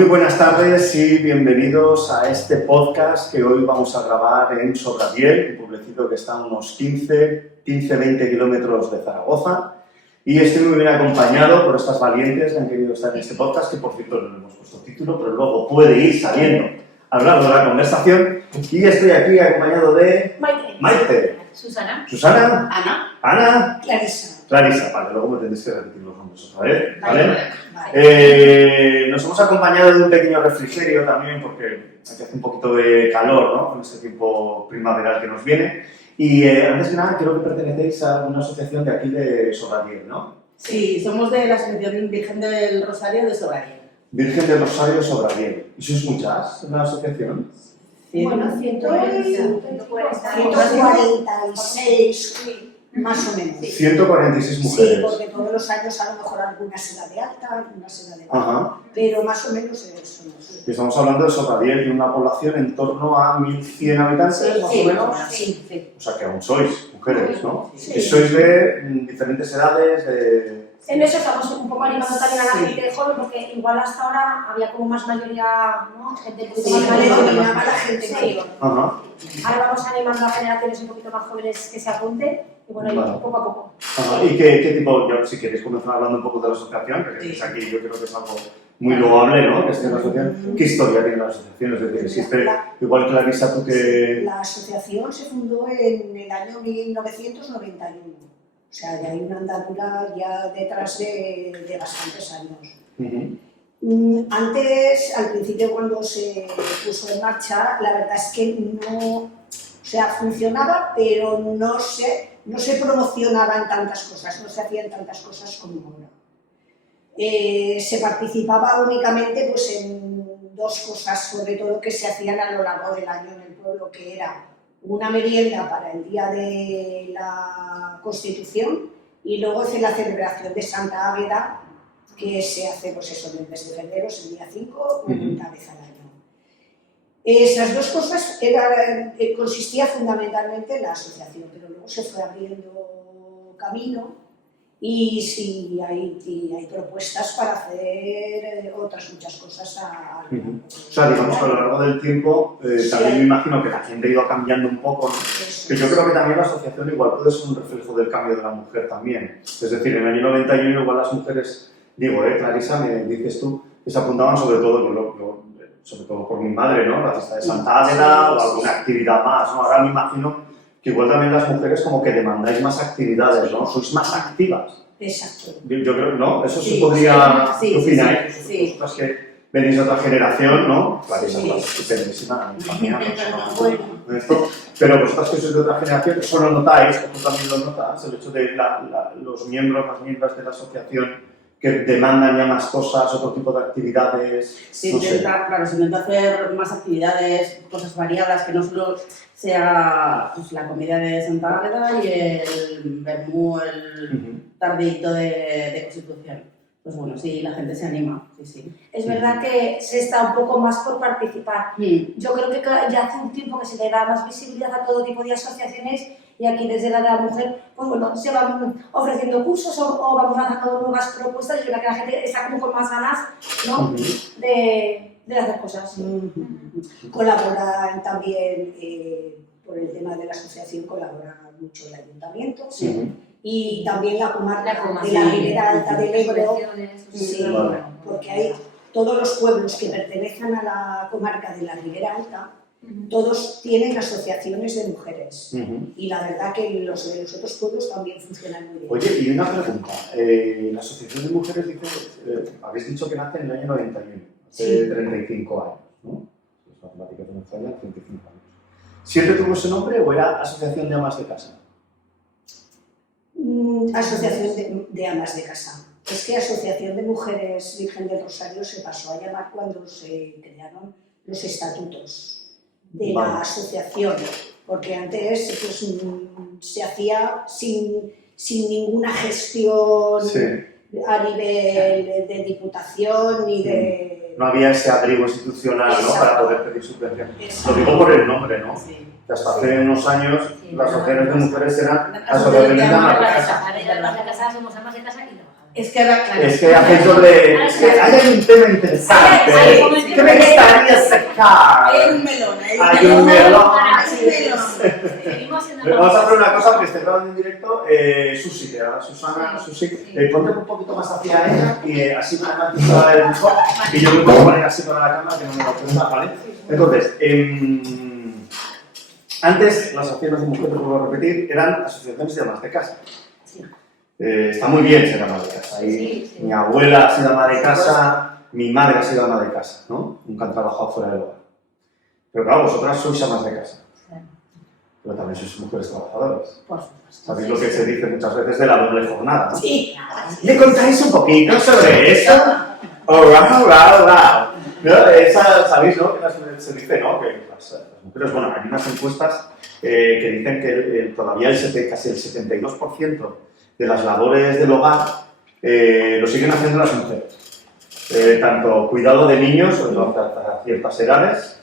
Muy buenas tardes y bienvenidos a este podcast que hoy vamos a grabar en Sobradiel, un pueblecito que está a unos 15-20 kilómetros de Zaragoza. Y estoy muy bien acompañado por estas valientes que han querido estar en este podcast, que por cierto no le hemos puesto título, pero luego puede ir saliendo a lo largo de la conversación. Y estoy aquí acompañado de Maite. Susana. Susana. Ana. Clarisa. Clarisa, vale, luego me tendréis que repetir los nombres otra vez, ¿vale? Vale. Nos hemos acompañado de un pequeño refrigerio también, porque aquí hace un poquito de calor, ¿no? Con este tiempo primaveral que nos viene. Y antes que nada, creo que pertenecéis a una asociación de aquí de Sobradiel, ¿no? Sí, somos de la Asociación Virgen del Rosario de Sobradiel. Virgen del Rosario de Sobradiel. ¿Y sois muchas en la asociación? Bueno, 146, más o menos. 146 mujeres. Sí, porque todos los años a lo mejor algunas se da de alta, algunas se da de baja, Ajá. pero más o menos somos. Y estamos hablando de Sobradiel y una población en torno a 1.100 habitantes, más o menos. Sí. O sea que aún sois mujeres, ¿no? Sí. Y sois de diferentes edades, de... En eso estamos un poco animando también a la gente joven, porque igual hasta ahora había como más mayoría, ¿no? Gente un poquito más mayor. Dominaba la gente mayor. Ajá. Ahora vamos animando a generaciones un poquito más jóvenes que se apunten, y bueno, Vale. poco a poco. Ajá. ¿Y qué tipo, ya, si queréis comenzar hablando un poco de la asociación, que es aquí yo creo que es algo muy loable, ¿no? Que esté en la asociación. ¿Qué historia tiene la asociación? Es decir, existe, igual Clarisa, tú que... La asociación se fundó en el año 1991. O sea, ya hay una andadura ya detrás de bastantes años. Antes, al principio cuando se puso en marcha, la verdad es que no, o sea, funcionaba, pero no se promocionaban tantas cosas, no se hacían tantas cosas como ahora. Se participaba únicamente pues, en dos cosas, sobre todo que se hacían a lo largo del año en el pueblo, que era una merienda para el día de la Constitución y luego hace la celebración de Santa Águeda, que se hace pues eso, en el mes de febrero, es el día 5, una vez al año. Esas dos cosas consistía fundamentalmente en la asociación, pero luego se fue abriendo camino y sí hay propuestas para hacer otras muchas cosas. O sea, digamos que a lo largo del tiempo también me imagino que la gente ha ido cambiando un poco, ¿no? Que yo creo que también la asociación igual puede ser un reflejo del cambio de la mujer también. Es decir, en el año 91 igual las mujeres, digo, Clarisa, me dices tú, que se apuntaban sobre todo, sobre todo por mi madre, ¿no? La fiesta de Santa Águeda o alguna actividad más, ¿no? Ahora me imagino que igual también las mujeres como que demandáis más actividades, ¿no? Sois más activas. Exacto. Yo creo, ¿no? Eso se podría... ¿Qué opináis? Vosotras que venís de otra generación, ¿no? Clarisa, estupendísima, pero vosotras que sois de otra generación, eso lo notáis, o tú también lo notas, el hecho de los miembros, las miembros de la asociación que demandan ya más cosas, otro tipo de actividades. Se intenta hacer más actividades, cosas variadas, que no solo sea pues, la comida de Santa Águeda y el vermú, el tardito de Constitución. Pues bueno, sí, la gente se anima, sí. Es verdad que se está un poco más por participar. Yo creo que ya hace un tiempo que se le da más visibilidad a todo tipo de asociaciones y aquí desde la de la mujer, pues bueno, se van ofreciendo cursos o vamos lanzando nuevas propuestas y yo creo que la gente está como con más ganas, ¿no? de hacer cosas. Colaboran también, por el tema de la asociación, colabora mucho el ayuntamiento. Y también la comarca de la Ribera Alta del Ebro, porque hay todos los pueblos que pertenecen a la comarca de la Ribera Alta, todos tienen asociaciones de mujeres. Y la verdad que los de los otros pueblos también funcionan muy bien. Oye, y una pregunta. La Asociación de Mujeres dice, habéis dicho que nace en el año 91, hace 35 años, ¿no? Las matemáticas de nuestra edad, 35 años. ¿Siempre tuvo ese nombre o era Asociación de Amas de Casa? Asociación de Amas de Casa. Es que Asociación de Mujeres Virgen del Rosario se pasó a llamar cuando se crearon los estatutos de la asociación, porque antes pues, se hacía sin ninguna gestión a nivel de diputación ni de... No había ese abrigo institucional, ¿no? Para poder pedir subvención. Lo digo por el nombre, ¿no? Que hasta hace unos años las asociaciones de mujeres eran asociaciones de amas de casa. Las amas de casa somos amas de casa y trabajamos. Es que ahora, claro. Es que hacen sobre... Es que hay un tema interesante. ¿Qué me gustaría sacar? Hay un melón, Hay un melón. Seguimos en Pero vamos a hacer una cosa que esté grabando en directo. Susi, Susana, Susi, ponte un poquito más hacia ella y así me han matizado el mejor. Y yo me puedo poner así para la cámara que no me lo cuenta, ¿vale? Entonces, antes las asociaciones de mujeres, vuelvo a repetir, eran asociaciones de amas de casa. Sí. Está muy bien ser ama de casa. Sí. Mi abuela ha sido ama de casa, mi madre ha sido ama de casa, ¿no? Nunca han trabajado fuera del hogar. Pero claro, vosotras sois amas de casa. Pero también sois mujeres trabajadoras. Por supuesto. Sabéis lo que se dice muchas veces de la doble jornada, ¿no? Sí. ¿Me contáis un poquito sobre eso? Alright. ¿No? Esa, ¿sabéis, no? Que se dice, ¿no? Que las mujeres, bueno, hay unas encuestas que dicen que todavía casi el 72% de las labores del hogar lo siguen haciendo las mujeres. Tanto cuidado de niños, hasta ciertas edades,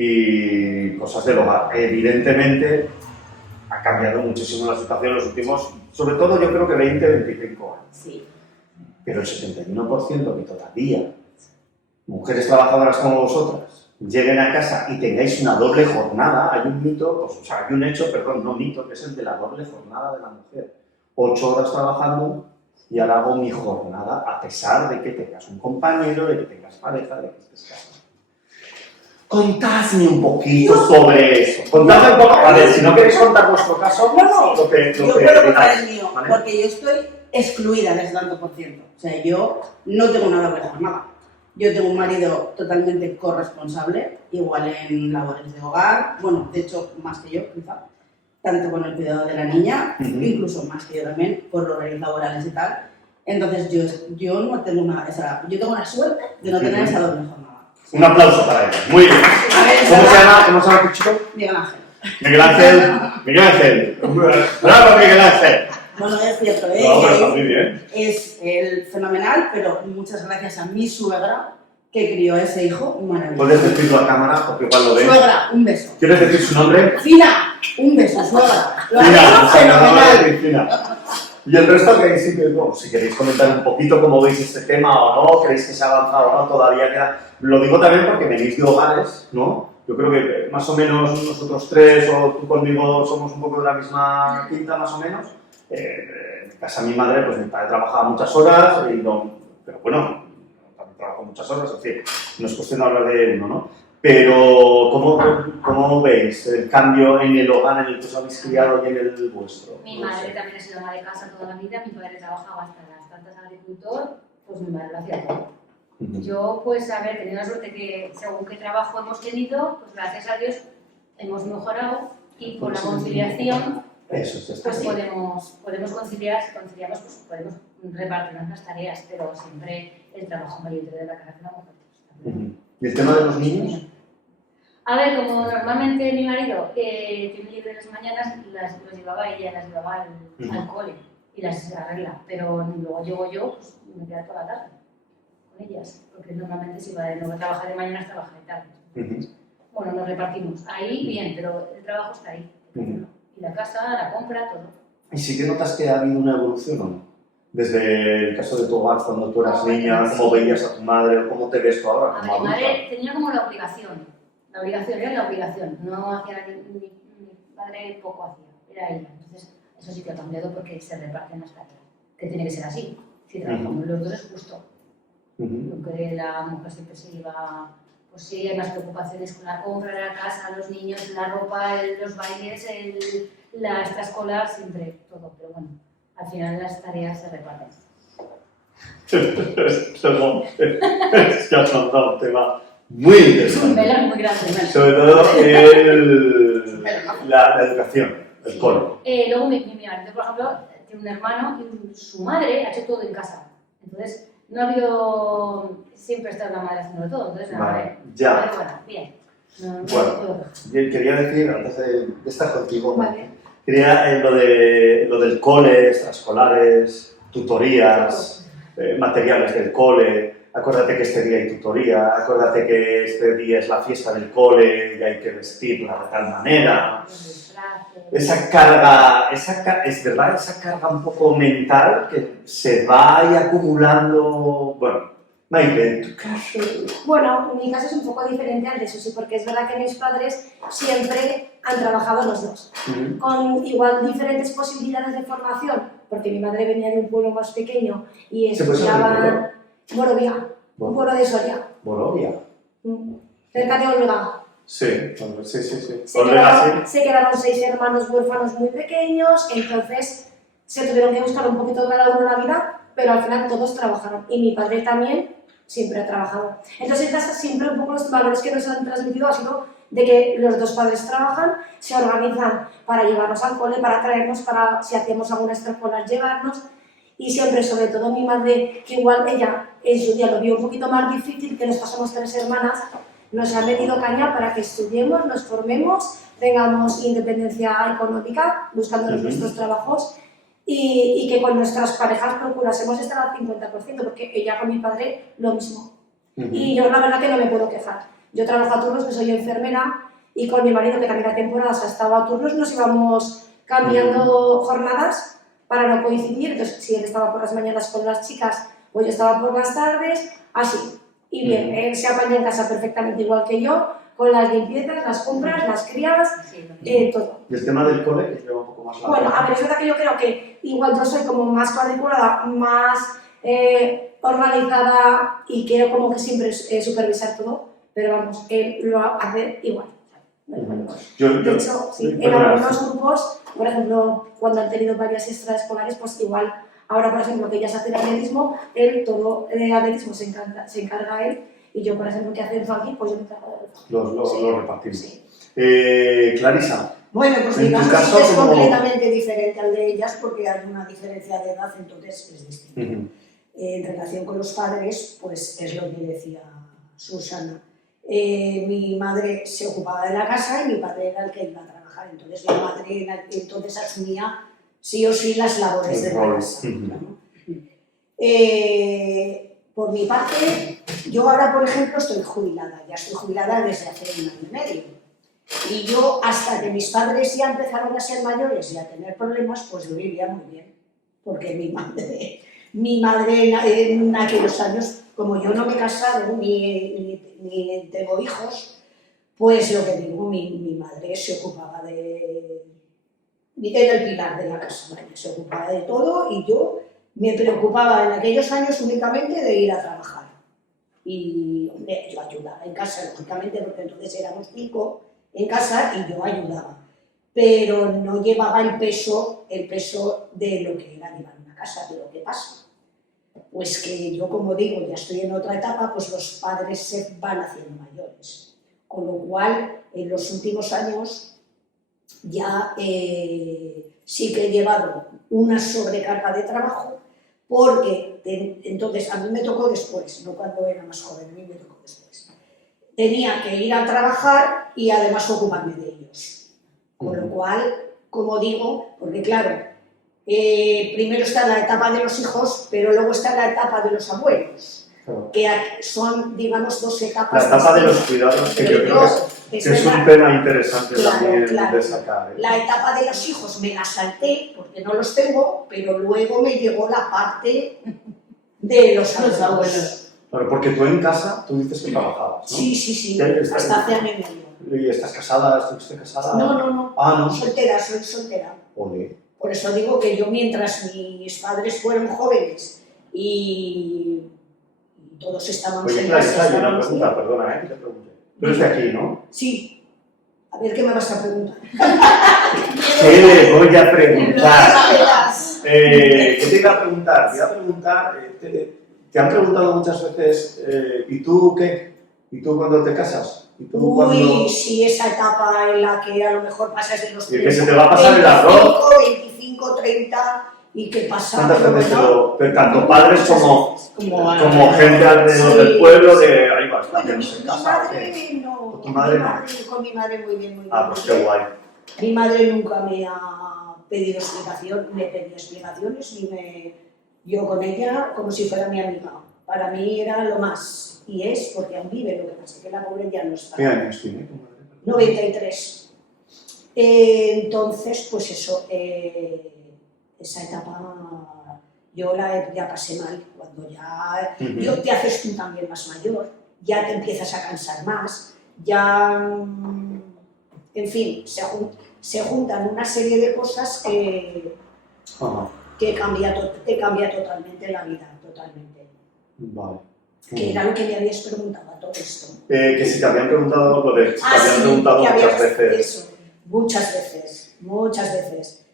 y cosas del hogar. Evidentemente, ha cambiado muchísimo la situación en los últimos, sobre todo yo creo que 20-25 años. Sí. Pero el 71% que todavía, mujeres trabajadoras como vosotras, lleguen a casa y tengáis una doble jornada, hay un mito, pues, o sea, hay un hecho, perdón, no mito, que es el de la doble jornada de la mujer. 8 horas trabajando y ahora hago mi jornada a pesar de que tengas un compañero, de que tengas pareja, de que estés casado. Contadme un poquito sobre eso. Contadme un poco, a ver, si no queréis contar vuestro caso, lo que yo puedo contar el mío, ¿vale? porque yo estoy excluida de ese tanto por ciento. O sea, yo no tengo una doble jornada. Yo tengo un marido totalmente corresponsable, igual en labores de hogar, bueno, de hecho, más que yo, quizá, tanto con el cuidado de la niña, incluso más que yo también, por horarios laborales y tal. Entonces, yo no tengo yo tengo la suerte de no tener esa doble jornada. Un aplauso para ella. Muy bien. ¿Cómo se llama tu chico? Miguel Ángel. Miguel Ángel. ¡Bravo, Miguel Ángel! Bueno, es cierto, No, pero está muy bien. es el fenomenal, pero muchas gracias a mi suegra que crió a ese hijo maravilloso. Puedes decirlo a cámara porque igual lo ves. Suegra, un beso. ¿Quieres decir su nombre? Fina, un beso, suegra. Lo Fina, haremos fenomenal. Fina. Y el resto que sí que, bueno, si queréis comentar un poquito cómo veis este tema o no, creéis que se ha avanzado o no, todavía queda. Lo digo también porque venís de hogares, ¿no? Yo creo que más o menos nosotros tres o tú conmigo somos un poco de la misma quinta, más o menos. En casa de mi madre, pues mi padre trabajaba muchas horas, pero bueno, también trabajó muchas horas, es decir, no es cuestión de hablar de uno, ¿no? Pero, ¿cómo veis el cambio en el hogar en el que os habéis criado y en el vuestro? Mi madre también ha sido ama de casa toda la vida, mi padre trabajaba hasta las tantas agricultor, pues mi madre lo hacía todo. Yo, pues, a ver, tenía la suerte que según qué trabajo hemos tenido, pues gracias a Dios hemos mejorado y con la conciliación, pues podemos conciliar, si conciliamos, pues podemos repartirnos las tareas, pero siempre el trabajo mayoritario de la casa de la mujer. ¿Y el tema de los niños? A ver, como normalmente mi marido tiene libre las mañanas, los llevaba ella, las llevaba al cole y las arregla, pero luego llego yo, pues me quedo toda la tarde con ellas, porque normalmente si no trabaja de mañana, trabaja de tarde. Bueno, nos repartimos. Ahí bien, pero el trabajo está ahí. Y la casa, la compra, todo. ¿Y sí que notas que ha habido una evolución o no? Desde el caso de tu hogar, cuando tú eras niña, ¿cómo veías a tu madre o cómo te ves tú ahora? A mi madre tenía como la obligación era la obligación, no hacía mi padre poco hacía, era ella. Entonces, eso sí que ha cambiado porque se reparten las tareas, que tiene que ser así. Si trabajamos los dos es justo. Aunque la mujer siempre se iba, pues sí, hay más preocupaciones con la compra de la casa, los niños, la ropa, los bailes, la extraescolar, siempre todo, pero bueno. Al final las tareas se reparten. Es que has lanzado un tema muy interesante. Un melón muy grande. Sobre todo la educación, el cole. Luego mi marido, por ejemplo, tiene un hermano y su madre ha hecho todo en casa. Entonces, no ha habido siempre estado la madre haciendo todo. Entonces, vale, ya. Bueno, bien. Bueno, quería decir, antes de estar contigo, quería lo del cole, extraescolares, tutorías, materiales del cole. Acuérdate que este día hay tutoría, acuérdate que este día es la fiesta del cole y hay que vestirla de tal manera. esa carga, es verdad, esa carga un poco mental que se va ahí acumulando. Bueno, Maite, en tu caso. Bueno, mi caso es un poco diferente al de Susi, porque es verdad que mis padres siempre han trabajado los dos, con igual diferentes posibilidades de formación, porque mi madre venía de un pueblo más pequeño y estudiaba Borovia, un pueblo de Soria. Borovia. Cerca de Olga. Sí, sí. Se quedaron 6 hermanos huérfanos muy pequeños, entonces se tuvieron que buscar un poquito cada uno la vida, pero al final todos trabajaron. Y mi padre también siempre ha trabajado. Entonces en casa siempre un poco los valores que nos han transmitido ha sido de que los dos padres trabajan, se organizan para llevarnos al cole, para traernos, para si hacíamos alguna extraescolar llevarnos. Y siempre, sobre todo mi madre, que igual ella en su día lo vio un poquito más difícil, que nos pasamos 3 hermanas, nos ha metido caña para que estudiemos, nos formemos, tengamos independencia económica, buscando nuestros trabajos y que con nuestras parejas procurásemos estar al 50%, porque ella con mi padre lo mismo. Y yo la verdad que no me puedo quejar. Yo trabajo a turnos, que soy enfermera, y con mi marido, que también a temporadas ha estado a turnos, nos íbamos cambiando jornadas para no coincidir. Entonces, si él estaba por las mañanas con las chicas, pues yo estaba por las tardes, así. Y bien, él se apaña en casa perfectamente igual que yo, con las limpiezas, las compras, las crías, todo. ¿Y el tema del cole que lleva un poco más largo? Bueno, a ver, es verdad que yo creo que igual yo soy como más cuadriculada, más organizada y quiero como que siempre supervisar todo, pero vamos, él lo hace igual. De hecho, sí, en algunos grupos, por ejemplo, cuando han tenido varias extraescolares, pues igual, ahora por ejemplo que ellas hacen atletismo, él todo el atletismo se encarga él, y yo por ejemplo que hacen funky, pues yo me encargo del funky. Lo repartimos. Sí. Clarisa. Bueno, pues mi caso sí es completamente diferente al de ellas porque hay una diferencia de edad, entonces es distinto. En relación con los padres, pues es lo que decía Susana. Mi madre se ocupaba de la casa y mi padre era el que iba a trabajar, entonces mi madre entonces asumía sí o sí las labores de la casa. ¿No? Por mi parte, yo ahora por ejemplo estoy jubilada, ya estoy jubilada desde hace 1 año y medio. Y yo, hasta que mis padres ya empezaron a ser mayores y a tener problemas, pues yo vivía muy bien. Porque mi madre en aquellos años, como yo no me he casado ni tengo hijos, pues lo que digo, mi madre se ocupaba era el pilar de la casa, ¿vale? Se ocupaba de todo y yo me preocupaba en aquellos años únicamente de ir a trabajar. Y hombre, yo ayudaba en casa, lógicamente, porque entonces éramos 5 en casa y yo ayudaba, pero no llevaba el peso de lo que era llevar una casa. Pero ¿qué pasa? Pues que yo, como digo, ya estoy en otra etapa, pues los padres se van haciendo mayores, con lo cual en los últimos años ya sí que he llevado una sobrecarga de trabajo, porque entonces a mí me tocó después, no cuando era más joven, a mí me tocó después. Tenía que ir a trabajar y además ocuparme de ellos. Con lo cual, como digo, porque claro, primero está la etapa de los hijos, pero luego está la etapa de los abuelos, que son, digamos, 2 etapas. La etapa de los cuidados, que yo creo que es un tema interesante también de sacar. La etapa de los hijos me la salté, porque no los tengo, pero luego me llegó la parte de los abuelos. Bueno, porque tú en casa, tú dices que trabajabas, ¿no? Sí, hasta hace año y medio. ¿Y estás casada? ¿Estuviste casada? No. Ah, ¿no? Soy soltera. Olé. Por eso digo que yo, mientras mis padres fueron jóvenes y todos estábamos en casa... Oye, hay una pregunta, perdona, que te pregunte. Tú eres de aquí, ¿no? Sí. A ver, ¿qué me vas a preguntar? ¿Qué le voy a preguntar? ¿Qué te iba a preguntar? Te iba a preguntar... Te han preguntado muchas veces, ¿y tú qué? ¿Y tú cuándo te casas? ¿Y tú cuándo...? Sí, esa etapa en la que a lo mejor pasas de los... Y que se te va a pasar el arroz. 25, 30, y qué pasa. ¿Cuántas veces tanto padres como gente alrededor del pueblo de ahí vas? Bueno, mi madre no. ¿Tu madre no? Con mi madre muy bien, muy bien. Ah, pues qué guay. Mi madre nunca me ha pedido explicación, me pedía explicaciones, yo con ella como si fuera mi amiga. Para mí era lo más, y es porque aún vive, lo que pasa es que la pobre ya no está. ¿Qué años tiene tu madre? 93. Entonces, pues eso, esa etapa yo ya pasé mal, cuando ya te haces tú también más mayor, ya te empiezas a cansar más, ya, en fin, se juntan una serie de cosas que te cambia totalmente la vida, totalmente. Vale. Que era lo que me habías preguntado a todo esto. Que si te habían preguntado lo de... Sí, te habían preguntado muchas veces. Eso, muchas veces.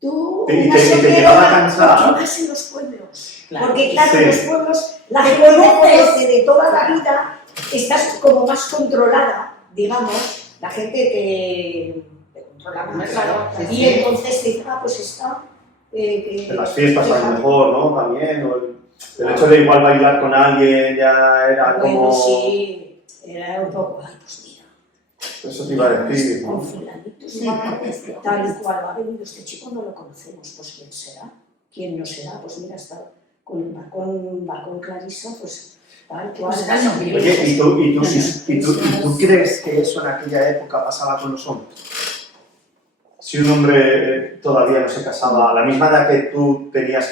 Tú, ¿Y una te soltera, llegaba a cansar? porque más en los pueblos. Claro. Porque claro, Sí. en los pueblos la gente te conoce de toda la vida, estás como más controlada, digamos, la gente te controla más. Claro, sí, Y sí. entonces te dice, pues está... En las fiestas a lo mejor, ¿no? También, o el hecho de igual bailar con alguien ya era bueno, como... sí, era un poco, ay, pues mira. Eso te iba a decir, Con ¿no? fulanito, tal y cual, ha venido este chico, no lo conocemos, pues ¿quién será? ¿Quién no será? Pues mira, va con Clarisa, pues tal cual. Pues tal novio. Oye, ¿y tú crees que eso en aquella época pasaba con los hombres? Si un hombre todavía no se casaba, a la misma edad que tú tenías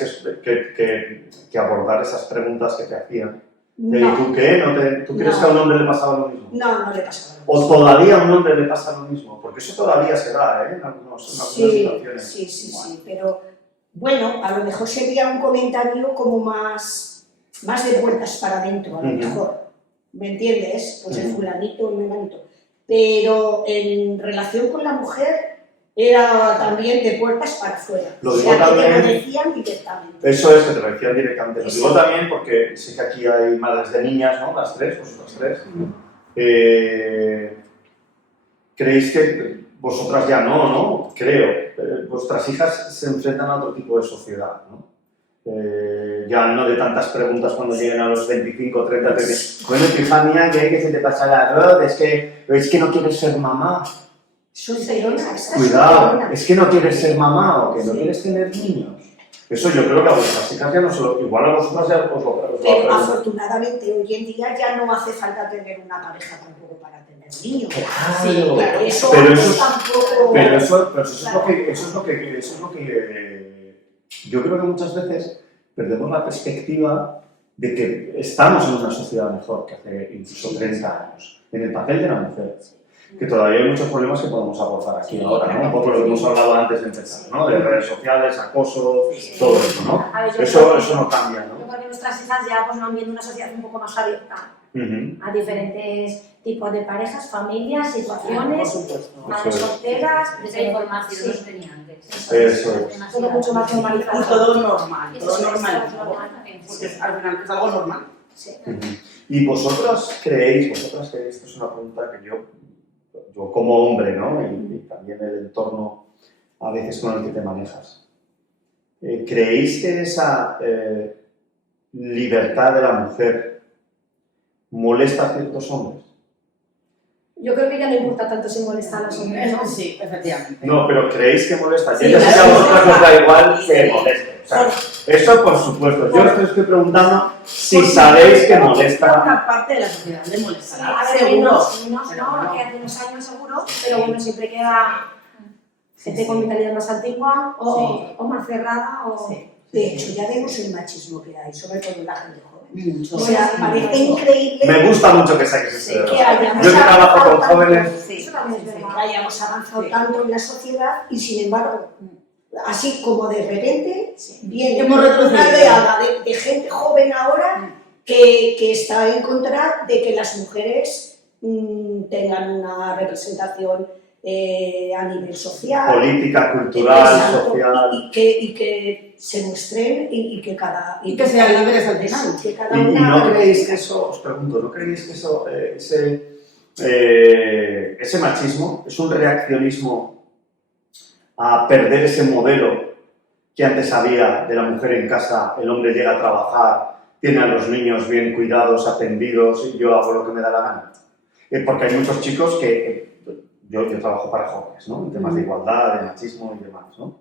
que abordar esas preguntas que te hacían, ¿y tú qué? ¿Tú crees que a un hombre le pasaba lo mismo? No le pasaba lo ¿O mismo. todavía a un hombre le pasa lo mismo? Porque eso todavía se da, ¿eh? En algunas situaciones. Sí, pero bueno, a lo mejor sería un comentario como más de puertas para adentro, a lo mejor, ¿me entiendes? Pues el fulanito, el menganito. Pero en relación con la mujer era también de puertas para afuera. Lo O digo sea, que te también- lo decían directamente. Eso es, que te lo decía directamente. Lo Sí. digo también porque sé que aquí hay madres de niñas, ¿no? Las tres. ¿Creéis que vosotras ya no? Creo. Vuestras hijas se enfrentan a otro tipo de sociedad, ¿no? Ya no de tantas preguntas cuando lleguen a los 25 o 30, te dicen, bueno, Epifania, ¿qué se te pasa el arroz? Es que no quieres ser mamá. Solterona, estás Cuidado, solterona. es que no quieres ser mamá o que no quieres tener niños. Eso yo creo que a vuestras hijas ya no se lo... Igual a vosotras ya os lo Pero pregunto. afortunadamente hoy en día ya no hace falta tener una pareja tampoco para tener niños. Claro. Claro, eso Pero antes eso- tampoco... Pero eso es Claro. lo que yo creo que muchas veces perdemos la perspectiva de que estamos en una sociedad mejor que hace incluso 30 años, en el papel de la mujer. Que todavía hay muchos problemas que podemos abordar aquí ahora, ¿no? Un poco lo que hemos hablado antes de empezar, ¿no? De redes sociales, acoso, todo eso, ¿no? A ver, yo Eso creo que- no cambia, Yo ¿no? creo que nuestras hijas ya pues, van viendo una sociedad un poco más abierta a diferentes tipos de parejas, familias, Por situaciones, supuesto. madres Eso es. solteras, Esa información no sí, se tenía antes. Eso es. todo mucho más Y normalizado. todo normal, Eso todo es, normal. todo normal. Porque al final es algo normal. Sí. Y vosotras creéis, esto es una pregunta que yo como hombre, ¿no? Y también el entorno a veces con el que te manejas. ¿Creéis que esa libertad de la mujer molesta a ciertos hombres? Yo creo que ya no importa tanto si molesta a los hombres, ¿no? Sí, efectivamente. No, pero ¿creéis que molesta? Sí, Yo sé que a claro. vosotras os da igual que Sí. moleste. O sea, eso por supuesto. Yo os estoy preguntando si Porque sabéis que creo molesta. Una parte de la sociedad le molestará, A ver, seguro. menos, Pero ¿no? bueno. Que hace unos años seguro, pero bueno, siempre queda gente con mentalidad más antigua o más cerrada o... Sí. De hecho, ya vemos el machismo que hay, sobre todo en la gente joven. Mucho. O sea, Sí, parece sí. increíble Me gusta mucho que saques Sí, este que debate. hayamos Yo que trabajo con avanzado jóvenes, Sí, Eso también es sí, sí. verdad. que hayamos avanzado Sí. tanto en la sociedad y sin embargo, así como de repente viene Hemos una retrocedido. oleada de gente joven ahora que está en contra de que las mujeres tengan una representación a nivel social, política, cultural, exacto, social. y que se muestren y que cada... Y que sean libres al final. Que cada ¿Y una... no creéis que eso, os pregunto, ¿no creéis que eso, ese machismo es un reaccionismo a perder ese modelo que antes había de la mujer en casa, el hombre llega a trabajar, tiene a los niños bien cuidados, atendidos, y yo hago lo que me da la gana? Porque hay muchos chicos que... Yo trabajo para jóvenes, ¿no? En temas de igualdad, de machismo y demás, ¿no?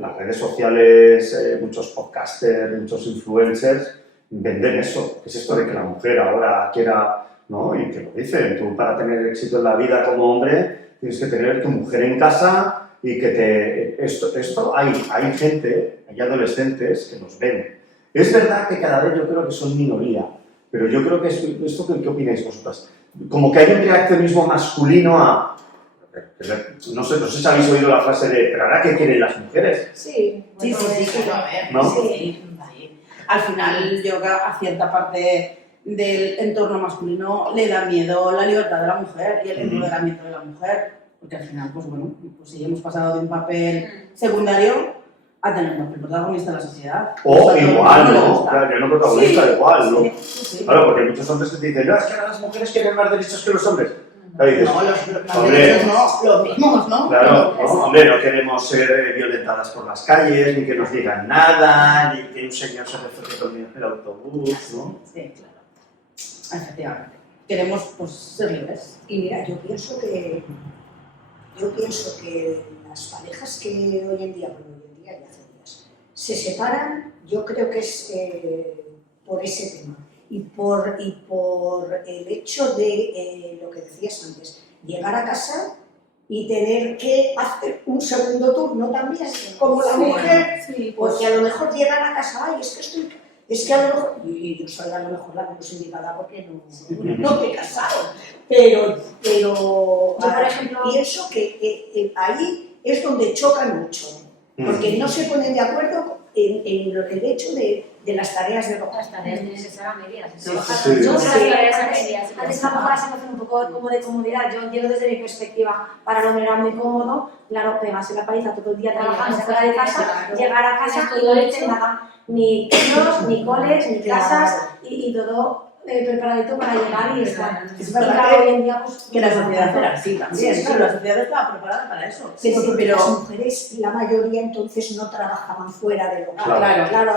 Las redes sociales, muchos podcasters, muchos influencers venden eso, que es esto de que la mujer ahora quiera ¿no? Y te lo dicen, tú para tener éxito en la vida como hombre tienes que tener tu mujer en casa y que te... Esto hay gente, hay adolescentes que nos ven. Es verdad que cada vez yo creo que son minoría, pero yo creo que esto ¿qué opináis vosotras? Como que hay un reaccionismo masculino a... No sé si habéis oído la frase de ¿pero ahora qué quieren las mujeres? Sí, Sí, a ver, ¿no? sí. Al final, yo creo que a cierta parte del entorno masculino le da miedo la libertad de la mujer y el empoderamiento de la mujer, porque al final, pues bueno, pues sí, hemos pasado de un papel secundario a tener un papel protagonista en la sociedad. O igual, ¿no? gusta. Claro, ya no protagonista, igual, ¿no? Sí. Claro, porque hay muchos hombres que te dicen, no, es que ahora las mujeres quieren más derechos que los hombres. Ahí dices, No, los hombre, derechos no, los mismos, ¿no? claro, ¿no? Hombre, no queremos ser violentadas por las calles, ni que nos digan nada, ni que un señor se refuerce conmigo en el autobús, ¿no? Sí, claro. Efectivamente. Queremos, pues, ser libres. Y mira, yo pienso que las parejas que hoy en día y hace días, se separan, yo creo que es por ese tema. Y por el hecho de lo que decías antes, llegar a casa y tener que hacer un segundo turno también, como la mujer, porque a lo mejor llegan a casa, ay, es que a lo mejor, y yo soy a lo mejor la menos indicada porque no me he casado, pero Yo, por ejemplo, pienso que ahí es donde chocan mucho, porque no se ponen de acuerdo en el hecho de las tareas de hogar. las tareas tienes que ser a medias. Sí. Yo creo Sí. que antes a lo mejor la situación un poco como de comodidad. Yo entiendo desde mi perspectiva, para el hombre era muy cómodo, claro, pegarse la paliza todo el día trabajando fuera de casa, llegar a casa y no le echen nada, ni hijos, ni coles, ni casas, y todo preparadito para llegar y estar. Es Y verdad claro, hoy en día, pues... Que la sociedad era así también, Sí, claro, la sociedad estaba preparada para eso. Pero las mujeres, la mayoría entonces no trabajaban fuera del hogar. Claro.